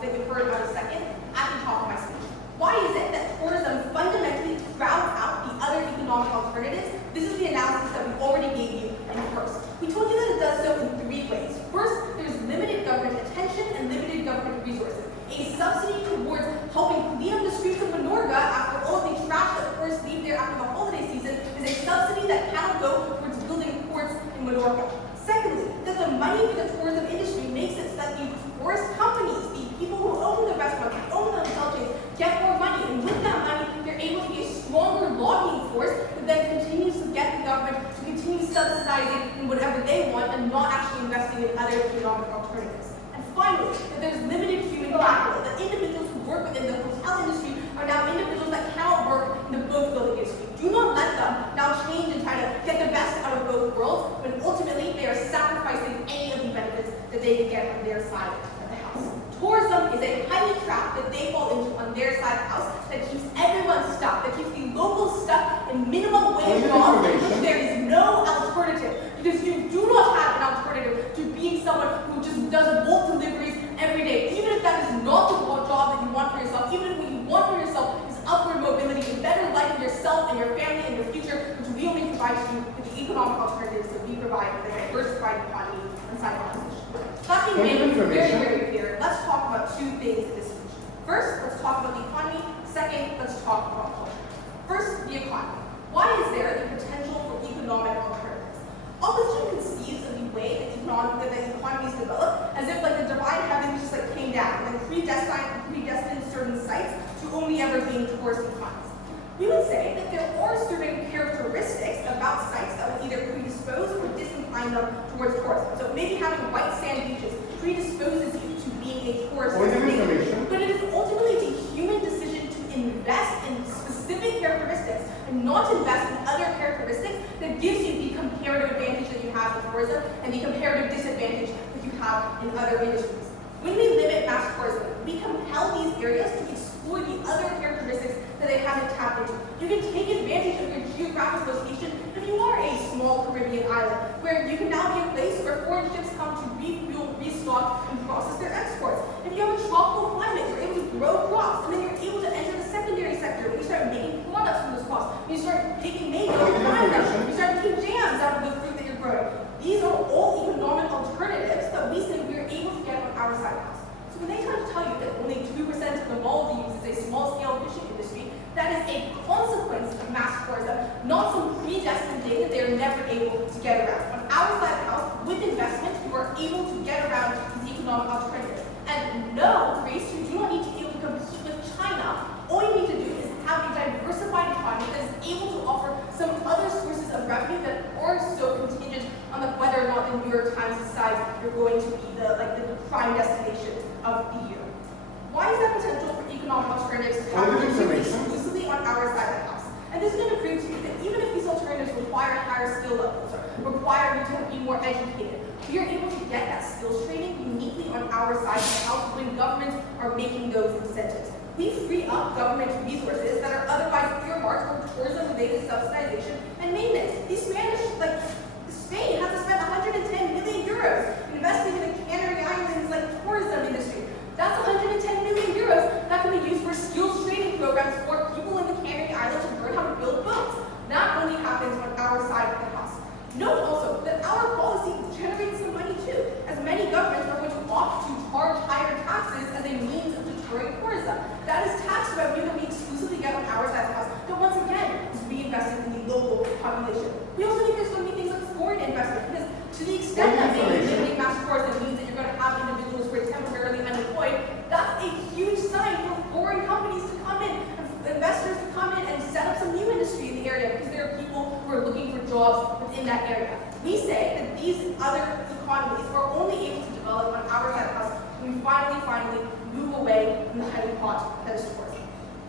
that you heard about a second at the top of my speech. Why is it that tourism fundamentally crowds out the other economic alternatives? This is the analysis that we already gave you in first. We told you that it does so in 3 ways. First, there's limited government attention and limited government resources. A subsidy towards helping clean up the streets of Menorca after all of the trash that tourists leave there after the holiday season is a subsidy that cannot go towards building ports in Menorca. Secondly, that the money for the tourism industry makes it so that the tourist companies, the people who own the restaurants, who own the hotel chains, get more money. And with that money, they're able to be a stronger lobbying force that then continues to get the government to continue subsidizing in whatever they want and not actually investing in other economic alternatives. And finally, that there's limited human capital. The individuals who work within the hotel industry are now individuals that cannot work in the boat building industry. Do not let them now change and try to get the best out of both worlds, when ultimately they are sacrificing any of the benefits that they can get on their side of the house. Tourism is a tiny trap that they fall into on their side of the house that keeps everyone stuck, that keeps the locals stuck in minimum wage jobs in which there is no alternative. Because you do not have an alternative to being someone who just does bulk deliveries every day. Even if that is not the job that you want for yourself, even if what you want for yourself is upward mobility, a better life for yourself and your family and your future, which we only provide to you with the economic alternatives that we provide with a diversified economy inside our position. That being made very, very clear, let's talk about 2 things in this speech. First, let's talk about the economy. Second, let's talk about culture. First, the economy. Why is there the potential for economic alternatives? Opposition conceives of the way that when the economies develop, as if like the divine heavens just like came down and then predestined certain sites to only ever being tourist economies. We would say that there are certain characteristics about sites that would either predispose or disincline them towards tourism. So maybe having white sand beaches predisposes you to being a tourist destination, but it is ultimately a human decision to invest in specific characteristics and not invest in other characteristics that gives you the comparative advantage that you have in tourism and the comparative disadvantage that you have in other industries. When we limit mass tourism, we compel these areas to explore the other characteristics that they haven't tapped into. You can take advantage of your geographic location if you are a small Caribbean island, where you can now be a place where foreign ships come to refuel, restock, and process their exports. If you have a tropical climate, you're able to grow crops, and then you're able to enter the secondary sector, when you start making products from those crops. When you start taking mango and pineapple, you start making jams out of the fruit that you're growing. These are all economic alternatives that we say we're able to get on our side of the house. So when they try to tell you that only 2% of the Maldives is a small-scale fishing industry, that is a consequence of mass tourism, not some predestined thing that they are never able to get around. On our side of the house, with investment, you are able to get around these economic alternatives. And no, Greece, you do not need to be able to compete with China. All you need to do is have a diversified economy that is able to offer some other sources of revenue that aren't so contingent on whether or not the New York Times decides you're going to be the prime destination of the year. Why is that potential for economic alternatives to happen exclusively on our side of the house? And this is going to prove to you that even if these alternatives require higher skill levels or require you to be more educated, we are able to get that skills training uniquely on our side of the house when governments are making those incentives. We free up government resources that are otherwise earmarked for tourism-related subsidization and maintenance. Spain has to spend 110 million euros investing in the Canary Islands tourism industry. That's 110 million euros that can be used for skills training programs for people in the Canary Islands to learn how to build boats. That only happens on our side of the house. Note also that our policy generates some money too, as many governments are going to opt to charge higher taxes as a means of deterring tourism. That is tax revenue that we exclusively get on our side of the house, that once again is reinvested in the local population. We also think there's going to be things like foreign investment, because to the extent that maybe limiting mass tourism means that you're going to have individuals who are temporarily unemployed, that's a huge sign for foreign companies to come in, investors to come in and set up some new industry in the area, because there are people who are looking for jobs within that area. We say that these other economies are only able to develop on our side of the house when we finally move away from the heavy pot that is tourism.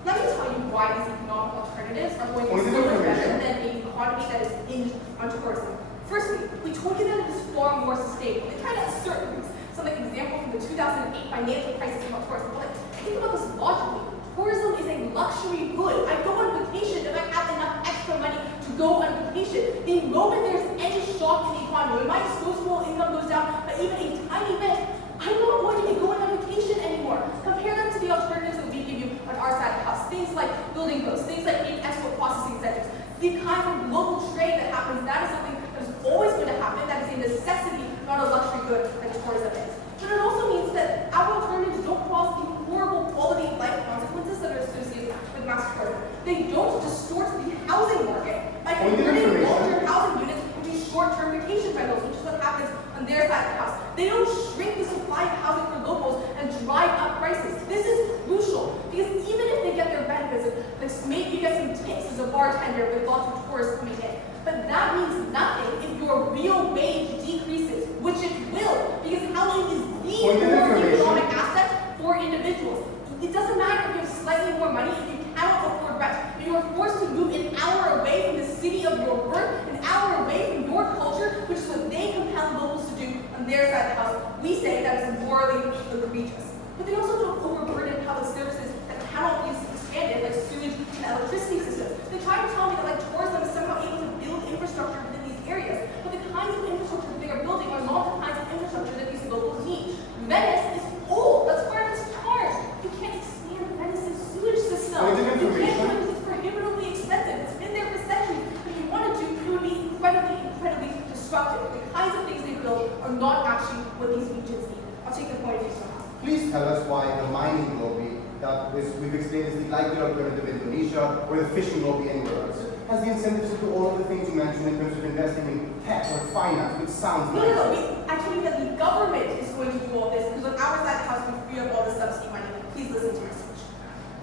Let me tell you why these economic alternatives are going to be so much better than an economy that is hinged on tourism. Firstly, we told you that it is far more sustainable. They try to assert things. Some example from the 2008 financial crisis about tourism. But think about this logically. Tourism is a luxury good. I go on vacation if I have enough extra money to go on vacation. The moment there's any shock in the economy, when my disposable income goes down by even a tiny bit, I'm not going to be going on vacation anymore. Compare them to the alternatives that we give you on our side of the house. Things like building boats, things like export processing centers. The kind of global trade that happens, that is something that is always going to happen. That is a necessity, not a luxury good that tourism is. But it also means that our alternatives don't cause the horrible quality of life consequences that are associated with mass tourism. They don't distort the housing market by converting long-term housing units into short-term vacation rentals, which is what happens on their side of the house. They don't shrink the supply of housing for locals and drive up prices. This is crucial, because even if they get their benefits, like maybe you get some tips as a bartender with lots of tourists coming in, but that means nothing if your real wage decreases, which it will, because housing is the core economic asset for individuals. It doesn't matter if you have slightly more money, if you cannot afford rent, if you are forced to move an hour away from the city of your birth, an hour away from your culture, which is what they compel locals to do on their side of the house. We say that is morally egregious. But they also don't overburden public services that cannot be expanded, like sewage and electricity systems. They try to tell me that tourism is somehow able to build infrastructure within these areas, but the kinds of infrastructure that they are building are not the kinds of infrastructure that these locals need. Venice is old. That's part of its charm. You can't expand Venice's sewage system. You can't do it because it's prohibitively expensive. It's been there for centuries. If you wanted to, it would be incredibly destructive. The kinds of things they build are not actually what these regions need. I'll take the point of view from us. Please tell us why the mining lobby that we've explained is the likely alternative in Indonesia or the fishing lobby anywhere else has the incentives to do all of the things you mentioned in terms of investing in tech or finance, which sounds No, nice. no, no. We actually mean that the government is going to do all this because on our side of the house we free up all the subsidy money. Please listen to my speech.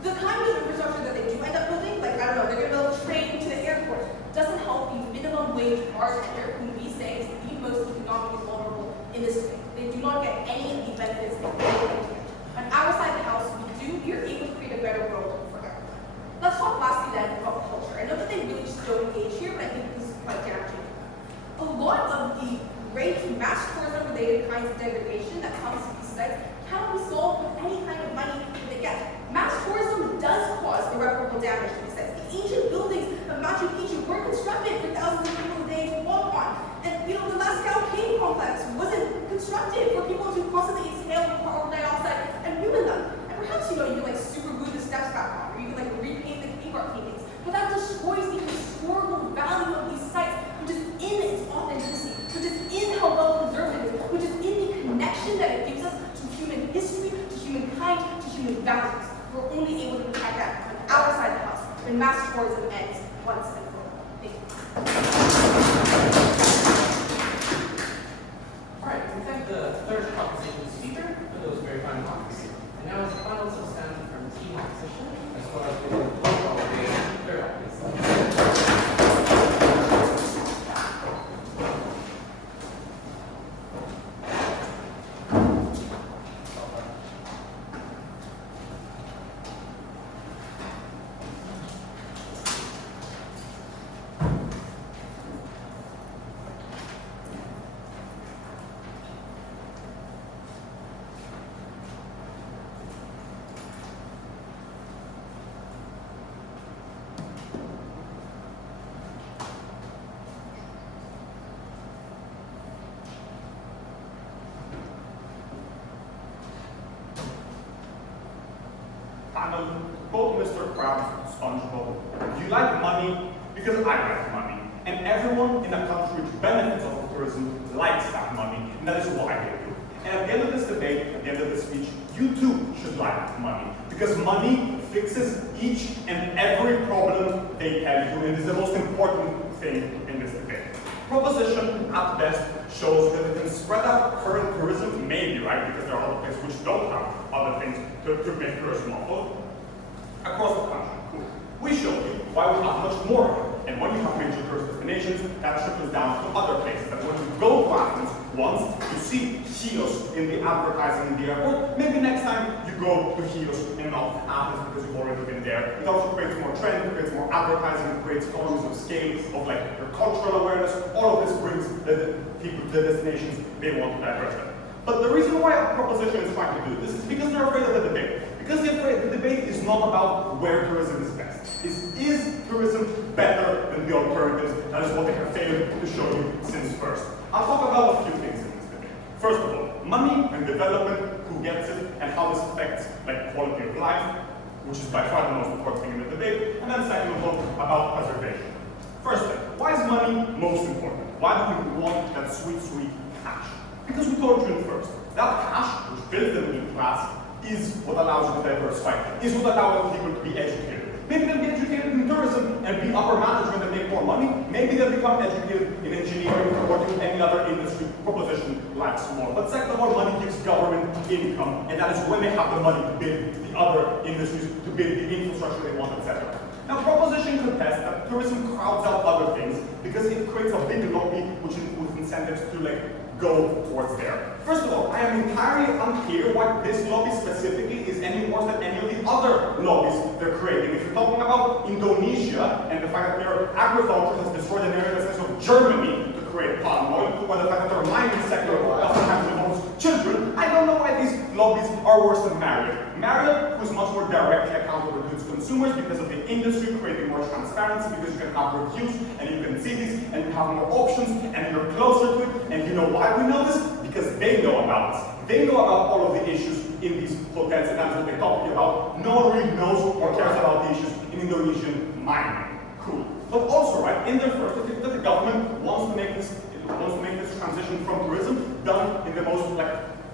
The kind of infrastructure that they do end up building, like, I don't know, they're going to build a train to the airport, doesn't help the minimum wage bartender, whom we say is the most economically vulnerable in this way. They do not get any of the benefits that they get. On our side of the house, we are able to create a better world for everyone. Let's talk lastly then about culture. I know that they really just don't engage here, but I think this is quite damaging. A lot of the great mass tourism-related kinds of degradation that comes to these sites cannot be solved with any kind of money that they get. Mass tourism does cause irreparable damage to these sites. The ancient buildings of Machu Picchu were constructed for thousands of people a day to walk on. And, the Lascaux Cave complex wasn't constructed for people to constantly exhale carbon dioxide and ruin them. And perhaps, you can super glue the steps back on, or you can repaint the cave art paintings. But that destroys the historical value of these sites, which is in its authenticity, which is in how well preserved it is, which is in the connection that it gives us to human history, to humankind, to human values. We're only able to protect that on our side of the house when mass tourism ends once and for all. Thank you. All right, we thank the third proposition speaker for those very fine remarks. And now as a final substantive from team opposition, as well as the overall debate, third up, please. Panel, quote Mr. Krabs, SpongeBob, you like money because I like money. And everyone in a country which benefits off of tourism likes that money, and that is why they do. And at the end of this debate, at the end of this speech, you too should like money. Because money fixes each and every problem they tell you, and it is the most important thing in this debate. Proposition, at best, shows that it can spread out current tourism, maybe, right, because there are other places which don't have other things to make tourism awful, across the country. Cool. We showed you why we have much more of it. And when you have major tourist destinations, that trickles down to other places. That when you go to Athens once, you see Chios in the advertising in the airport, maybe next time you go to Chios and not Athens because you've already been there. It also creates more trend, it creates more advertising, it creates economies of scale, of like your cultural awareness. All of this brings the people to the destinations they want to divert. But the reason why our proposition is trying to do this is because they're afraid of the debate. Because they're afraid the debate is not about where tourism is best. Is tourism better than the alternatives? That is what they have failed to show you since first. I'll talk about a few things in this debate. First of all, money and development, who gets it, and how this affects like quality of life, which is by far the most important thing in the debate. And then second of all, about preservation. First thing, why is money most important? Why do we want that sweet, sweet cash? Because we told you it first. That cash, which builds the middle class, is what allows you to diversify, is what allows people to be educated. Maybe they'll be educated in tourism and be upper management and make more money. Maybe they'll become educated in engineering or do any other industry. Proposition lacks more. But second of all, money gives government income, and that is when they have the money to build the other industries, to build the infrastructure they want, etc. Now, proposition contests that tourism crowds out other things because it creates a big lobby with incentives to go towards there. First of all, I am entirely unclear why this lobby specifically is any worse than any of the other lobbies they're creating. If you're talking about Indonesia and the fact that their agriculture has destroyed an area the size of Germany to create palm oil, or the fact that their mining sector oftentimes involves children, I don't know why these lobbies are worse than Marriott. Marriott, who's much more directly accountable to its consumers because of the industry creating more transparency, because you can have reviews and you can see these and you have more options and you're closer to it. And you know why we know this? Because they know about this. They know about all of the issues in these hotels, and that's what they're talking about. No one really knows or cares about the issues in Indonesian mining. Cool. But also, right, in their first, I think that the government wants to make this transition from tourism done in the most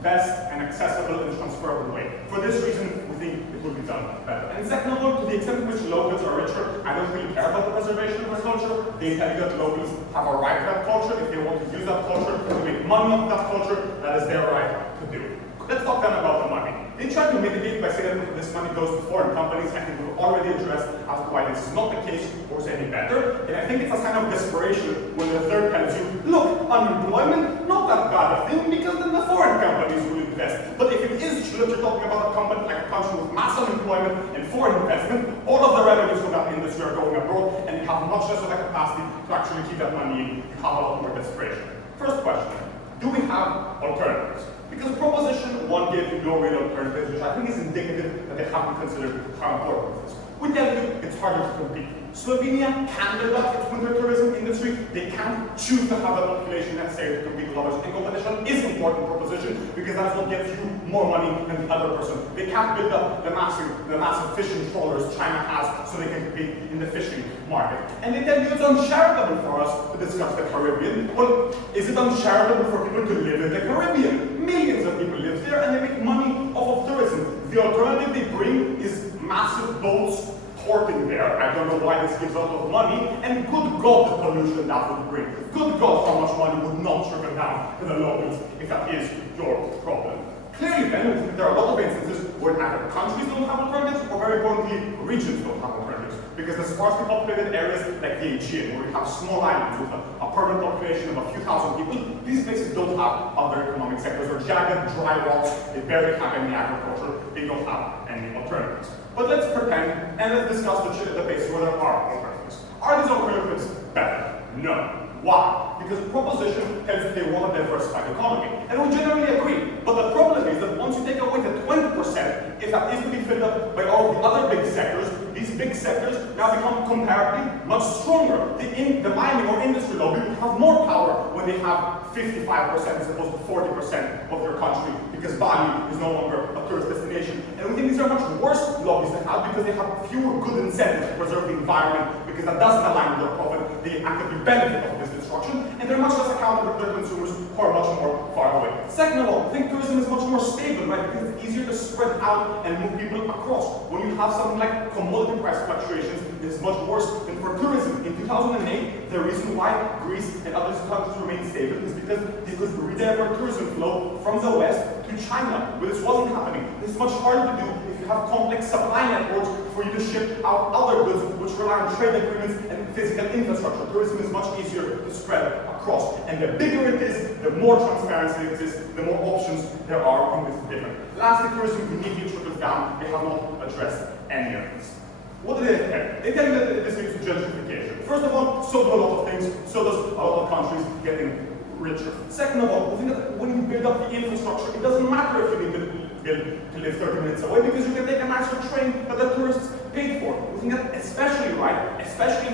best and accessible and transferable way. For this reason, we think it would be done better. And second of all, to the extent to which locals are richer, I don't really care about the preservation of their culture. They tell you that locals have a right to that culture. If they want to use that culture to make money off that culture, that is their right to do. Let's talk then about the money. They try to mitigate by saying that this money goes to foreign companies. I think we've already addressed as to why this is not the case or is any better. And I think it's a sign of desperation when the third tells you, look, unemployment, not that bad a thing because then the foreign companies will invest. But if it is true that you're talking about a company like a country with mass unemployment and foreign investment, all of the revenues from that industry are going abroad and you have much less of a capacity to actually keep that money in. You have a lot more desperation. First question, do we have alternatives? Because proposition 1 gave you no real alternatives, which I think is indicative that they haven't considered how important this is. We tell you it's harder to compete. Slovenia can build up its winter tourism industry. They can't choose to have the population necessary to compete with others. And competition is an important proposition because that's what gets you more money than the other person. They can't build up the massive fishing trawlers China has so they can compete in the fishing market. And they tell you it's uncharitable for us to discuss the Caribbean. Well, is it uncharitable for people to live in the Caribbean? Millions of people live there and they make money off of tourism. The alternative they bring is massive boats porting there. I don't know why this gives a lot of money. And good God, the pollution that would bring. Good God, how much money would not trickle down to the locals if that is your problem. Clearly then, there are a lot of instances where either countries don't have alternatives or very importantly, regions don't have alternatives. Because the sparsely populated areas like the Aegean, where you have small islands with a permanent population of a few thousand people, these places don't have other economic sectors or jagged, dry rocks. They barely have any agriculture. They don't have any alternatives. But let's pretend and let's discuss the basis where there are alternatives. Are these alternatives better? No. Why? Because proposition tells you they want a diversified economy. And we generally agree. But the problem is that once you take away the 20%, if that is to be filled up by all of the other big sectors, these big sectors now become comparatively much stronger. The mining or industry lobby will have more power when they have 55% as opposed to 40% of their country, because Bali is no longer a tourist destination. And we think these are much worse lobbies to have because they have fewer good incentives to preserve the environment, because that doesn't align with their profit. They actively benefit from this destruction, and they're much less accountable to their consumers who are much more far away. Second of all, I think tourism is much more stable, right? Because it's easier to spread out and move people across. When you have something like commodity price fluctuations, it's much worse than for tourism. In 2008, the reason why Greece and other countries remained stable is because they could redivert tourism flow from the West to China, but this wasn't happening. This is much harder to do if you have complex supply networks for you to ship out other goods which rely on trade agreements and physical infrastructure. Tourism is much easier to spread across. And the bigger it is, the more transparency exists, the more options there are in this different. Lastly, tourism immediately trickles down. They have not addressed any of this. What do they tell? They tell you that this leads to gentrification. First of all, so do a lot of things, so does a lot of countries getting richer. Second of all, we think that when you build up the infrastructure, it doesn't matter if you need to live 30 minutes away because you can take a nicer train that the tourists paid for. We think that especially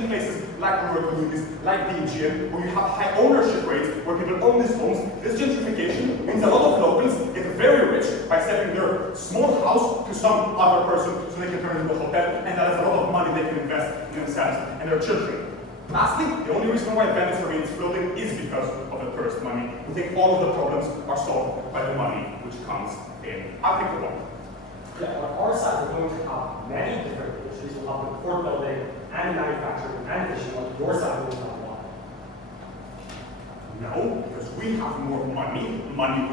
in places like rural communities, like the Aegean, where you have high ownership rates, where people own these homes, this gentrification means a lot of locals get very rich by selling their small house to some other person so they can turn it into a hotel, and that is a lot of money they can invest in themselves and their children. Lastly, the only reason why Venice remains floating is because of the tourist money. We think all of the problems are solved by the money which comes in. I'll pick the one. Yeah, on our side, we're going to have many different industries. We'll have the port building and manufacturing and fishing. On your side, we'll have one. No, because we have more money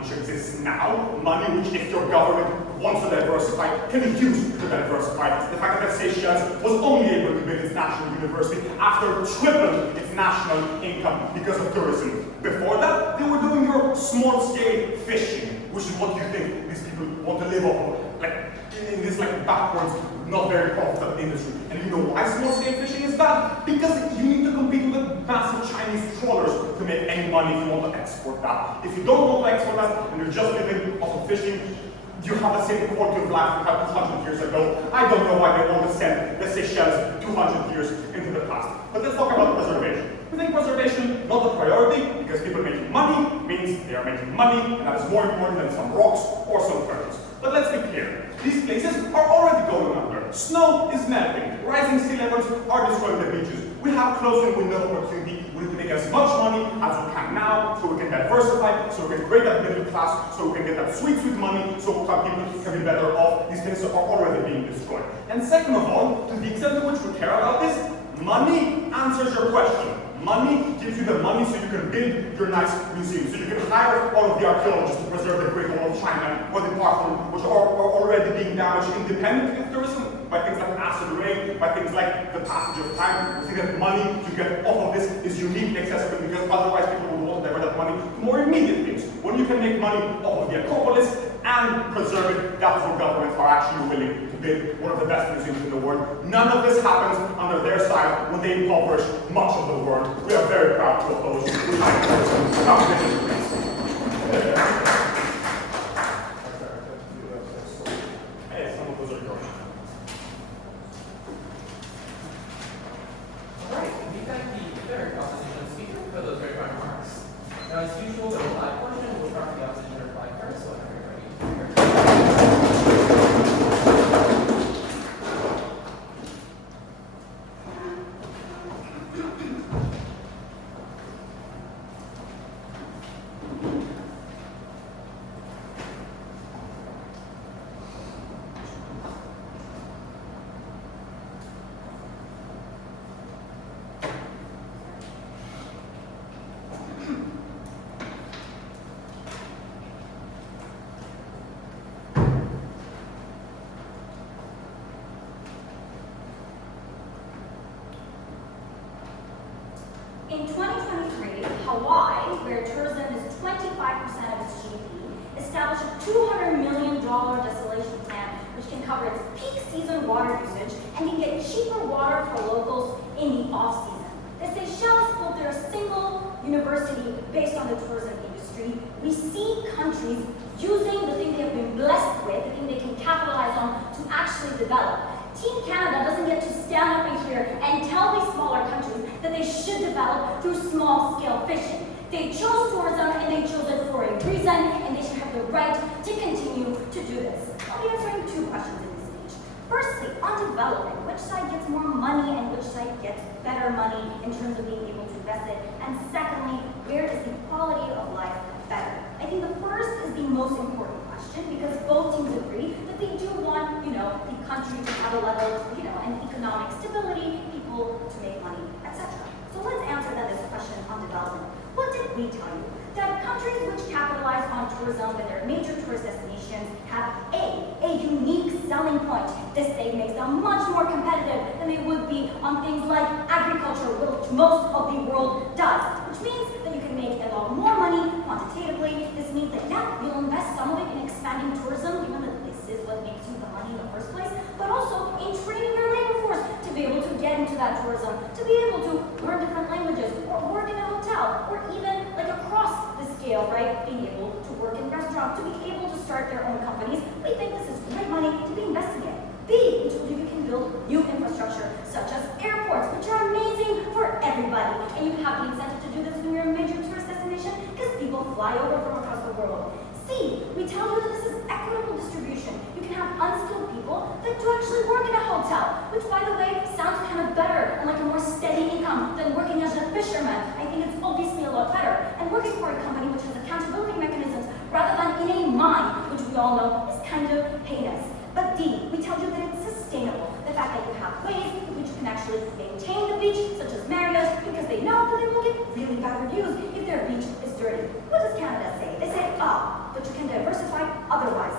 which exists now, money which, if your government wants to diversify, can be used to diversify. The fact that Seychelles was only able to build its national university after tripling its national income because of tourism. Before that, they were doing your small-scale fishing, which is what you think these people want to live off of, like in this backwards, not very profitable industry. And you know why small-scale fishing is bad? Because you need to compete with massive Chinese trawlers to make any money if you want to export that. If you don't want to export that and you're just living off of fishing, you have the same quality of life you had 200 years ago. I don't know why they want to send the Seychelles 200 years into the past. But let's talk about preservation. We think preservation, not a priority, because people making money means they are making money, and that is more important than some rocks or some turtles. But let's be clear. These places are already going under. Snow is melting. Rising sea levels are destroying the beaches. We have closing window of opportunity. We need to take as much money as we can now, so we can diversify, so we can create that middle class, so we can get that sweet, sweet money, so people can be better off. These things are already being destroyed. And second of all, to the extent to which we care about this, money answers your question. Money gives you the money so you can build your nice museum, so you can hire all of the archaeologists to preserve the Great Wall of China or the Parthenon, which are already being damaged independently of tourism by things like acid rain, by things like the passage of time. We think that money you get off of this is uniquely accessible because otherwise people would want to divert that money to more immediate things. When you can make money off of the Acropolis and preserve it, that's what governments are actually willing to build one of the best museums in the world. None of this happens under their side when they impoverish much of the world. We are very proud to oppose competition. Hey, some of those are yours. Alright, we thank the third opposition speaker for those very fine remarks. Now, as usual, the reply portion will start with the opposition reply first, so everybody. In 2023, Hawaii, where tourism is 25% of its GDP, established a $200 million desalination plant which can cover its peak season water usage and can get cheaper water for locals in the off-season. The Seychelles built their single university based on the tourism industry. We see countries using the thing they have been blessed with, the thing they can capitalize on to actually develop. Team Canada doesn't get to stand up in here and tell these smaller countries that they should develop through small-scale fishing. They chose tourism and they chose it for a reason, and they should have the right to continue to do this. I'll be answering two questions in this speech. Firstly, on development, which side gets more money and which side gets better money in terms of being able to invest it? And secondly, where is the quality of life better? I think the first is the most important question because both teams agree that they do want, the country to have a level, and economic stability, people to make money, etc. So let's answer then this question on development. What did we tell you? That countries which capitalize on tourism and their major tourist destinations have a unique selling point. This thing makes them much more competitive than they would be on things like agriculture, which most of the world does, which means that you can make a lot more money quantitatively. This means that, you'll invest some of it in expanding tourism, even though this is what makes you the money in the first place, but also in training your labor force to be able to get into that tourism, to be able to learn different languages, or work in a hotel, or even across the scale, right? Being able to work in restaurants, to be able to start their own companies. We think this is great money to be investing in. B, we told you can build new infrastructure, such as airports, which are amazing for everybody. And you have the incentive to do this when you're a major tourist destination, because people fly over from across the world. C, we tell you that this is equitable distribution. You can have unskilled people that do actually work in a hotel, which, by the way, sounds kind of better and like a more steady income than working as a fisherman. I think it's obviously a lot better. And working for a company which has accountability mechanisms rather than in a mine, which we all know is kind of heinous. But D, we tell you that it's sustainable. The fact that you have ways in which you can actually maintain the beach, such as Marriott's, because they know that they will get really bad reviews if their beach is dirty. What does Canada say? They say, but you can diversify otherwise.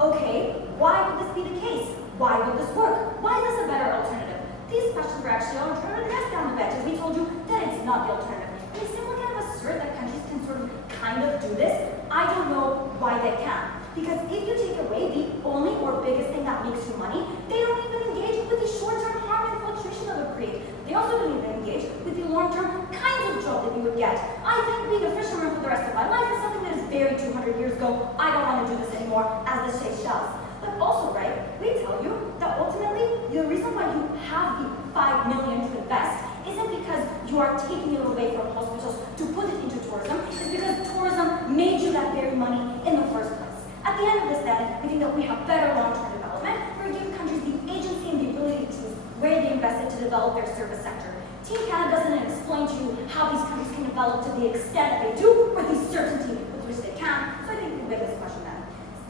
Okay, why would this be the case? Why would this work? Why is this a better alternative? These questions were actually all trying to address down the bench, as we told you that it's not the alternative. And they simply kind of assert that countries can sort of kind of do this. I don't know why they can. Because if you take away the only or biggest thing that makes you money, they don't even engage with the short-term harm and fluctuation that would create. They also don't even engage with the long-term kinds of job that you would get. I think being a fisherman for the rest of my life is something that is very 200 years ago. I don't want to do this anymore, as the Seychelles. But also, right, we tell you that ultimately, the reason why you have the $5 million to invest isn't because you are taking it away from hospitals to put it into tourism. It's because tourism made you that very money in the first place. At the end of this, then, we think that we have better long-term development, where we give countries the agency and the ability to choose where they invest it to develop their service sector. Team Canada doesn't explain to you how these countries can develop to the extent that they do, or the certainty with which they can. So I think we get this question then.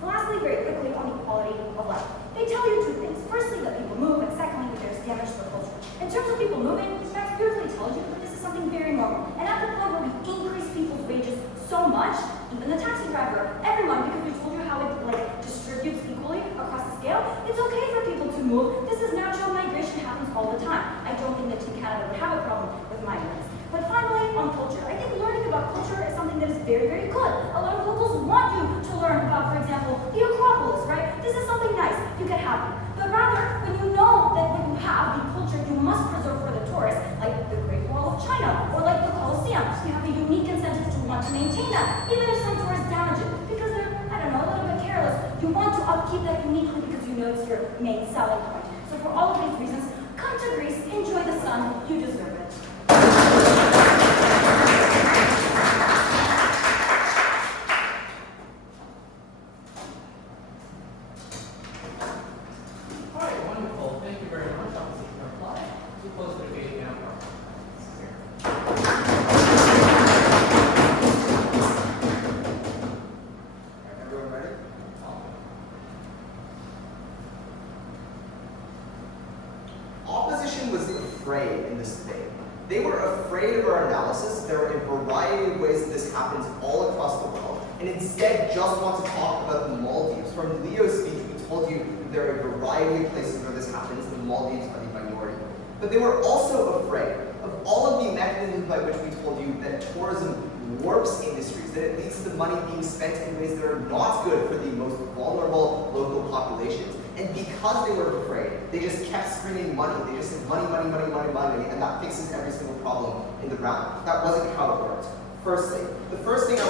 Lastly, very quickly, on equality of life. They tell you two things. Firstly, that people move, and secondly, that there's damage to the culture. In terms of people moving, Max beautifully tells you that this is something very normal. And at the point where we increase people's wages so much, even the taxi driver, everyone, because we told you how it distributes equally across the scale, it's okay for people to move. This is natural migration, happens all the time. I don't think that Team Canada would have a problem with migrants. But finally, on culture, I think learning about culture is something that is very, very good. A lot of locals want you to learn about, for example, the Acropolis, right? This is something nice. You get happy. But rather, when you know that when you have the culture you must preserve for the tourists, like the Great Wall of China, or like the Colosseum, you have a unique incentive to want to maintain that, even if some tourists damage it, because they're, I don't know, a little bit careless. You want to upkeep that uniquely because you know it's your main selling point. So for all of these reasons, come to Greece, enjoy the sun, you deserve it. All right, wonderful. Thank you very much. Opposition reply. To close the debate now. Everyone ready? Opposition was afraid in this debate. They were afraid of our analysis. There are a variety of ways that this happens all across the world, and instead just want to talk about the Maldives. From Leo's speech, we told you that there are a variety of places where this happens. The Maldives are the minority. But they were also afraid of all of the mechanisms by which we told you that tourism warps industries, that it leads to money being spent in ways that are not good for the most vulnerable local populations. And because they were afraid, they just kept screaming money. They just said money, money, money, money, money, and that fixes every single problem in the round. That wasn't how it worked. Firstly, the first reason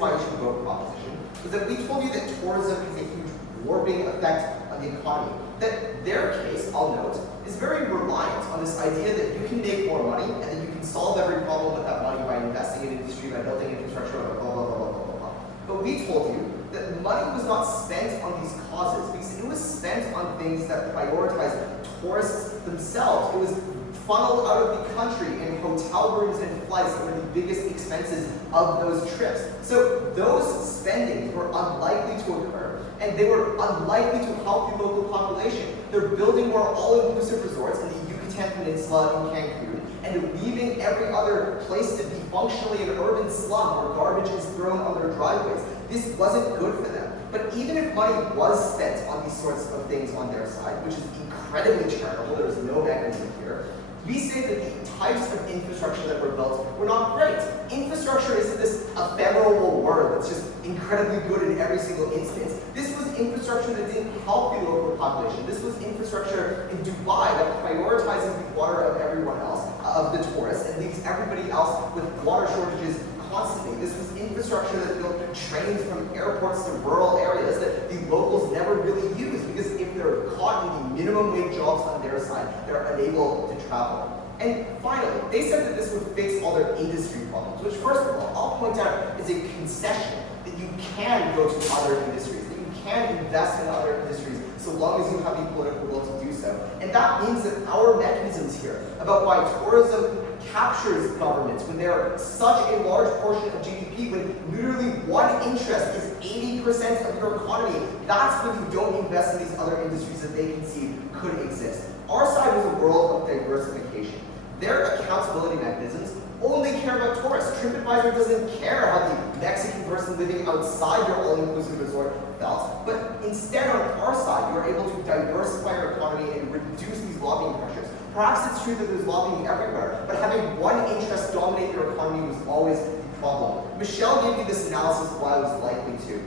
why you should vote for opposition was that we told you that tourism has a huge warping effect on the economy. That their case, I'll note, is very reliant on this idea that you can make more money and that you can solve every problem with that money by investing in industry, by building infrastructure, blah, blah, blah, blah, blah, blah, blah. But we told you that money was not spent on these causes because it was spent on things that prioritize tourists themselves. It was funneled out of the country in hotel rooms and flights that were the biggest expenses of those trips. So those spendings were unlikely to occur, and they were unlikely to help the local population. They're building more all-inclusive resorts in the Yucatan Peninsula in Cancun, and leaving every other place to be functionally an urban slum where garbage is thrown on their driveways. This wasn't good for them. But even if money was spent on these sorts of things on their side, which is incredibly charitable, there's no mechanism here, we say that the types of infrastructure that were built were not great. Infrastructure isn't this ephemeral word that's just incredibly good in every single instance. This was infrastructure that didn't help the local population. This was infrastructure in Dubai that prioritizes the water of everyone else, of the tourists, and leaves everybody else with water shortages constantly. This was infrastructure that built trains from airports to rural areas that the locals never really use, because if they're caught in the minimum wage jobs on their side, they're unable to travel. And finally, they said that this would fix all their industry problems, which first of all, I'll point out is a concession that you can go to other industries, that you can invest in other industries so long as you have the political will to do so. And that means that our mechanisms here about why tourism captures governments when they're such a large portion of GDP, when literally one interest is 80% of your economy, that's when you don't invest in these other industries that they conceive could exist. Our side was a world of diversification. Their accountability mechanisms only care about tourists. TripAdvisor doesn't care how the Mexican person living outside your all-inclusive resort felt. But instead, on our side, you are able to diversify your economy and reduce these lobbying pressures. Perhaps it's true that there's lobbying everywhere, but having one interest dominate your economy was always the problem. Michelle gave you this analysis of why it was likely to.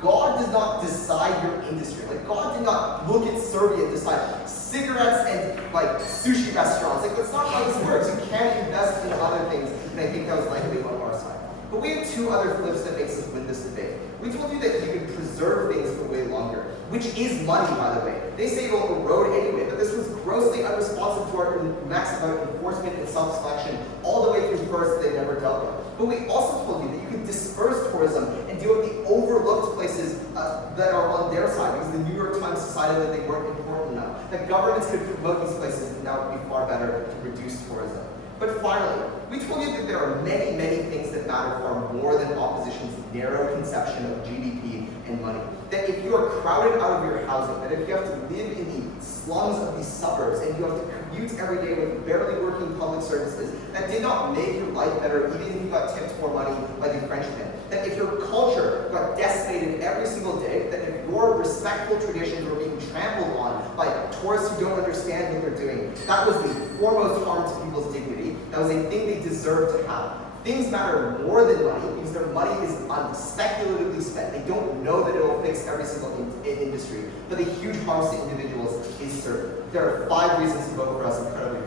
God does not decide your industry. Like, God did not look at Serbia and decide cigarettes and sushi restaurants. Like, that's not how this works. You can't invest in other things, and I think that was likely on our side. But we have two other flips that makes us win this debate. We told you that you could preserve things for way longer, which is money, by the way. They say it will erode anyway, but this was grossly unresponsive to our remarks about enforcement and self-selection all the way through first they never dealt with. But we also told you that you could disperse tourism and deal with the overlooked places that are on their side, because the New York Times decided that they weren't important enough. that governments could promote these places, and that would be far better to reduce tourism. But finally, we told you that there are many, many things that matter far more than opposition's narrow conception of GDP and money. That if you are crowded out of your housing, that if you have to live in the slums of these suburbs and you have to commute every day with barely working public services, that did not make your life better even if you got tipped more money by the Frenchmen. That if your culture got decimated every single day, that if your respectful traditions were being trampled on by tourists who don't understand what they're doing, that was the foremost harm to people's dignity. That was a thing they deserved to have. Things matter more than money because their money is speculatively spent. They don't know that it will fix every single industry, but the huge harms to individuals is certain. There are 5 reasons to vote for us incredibly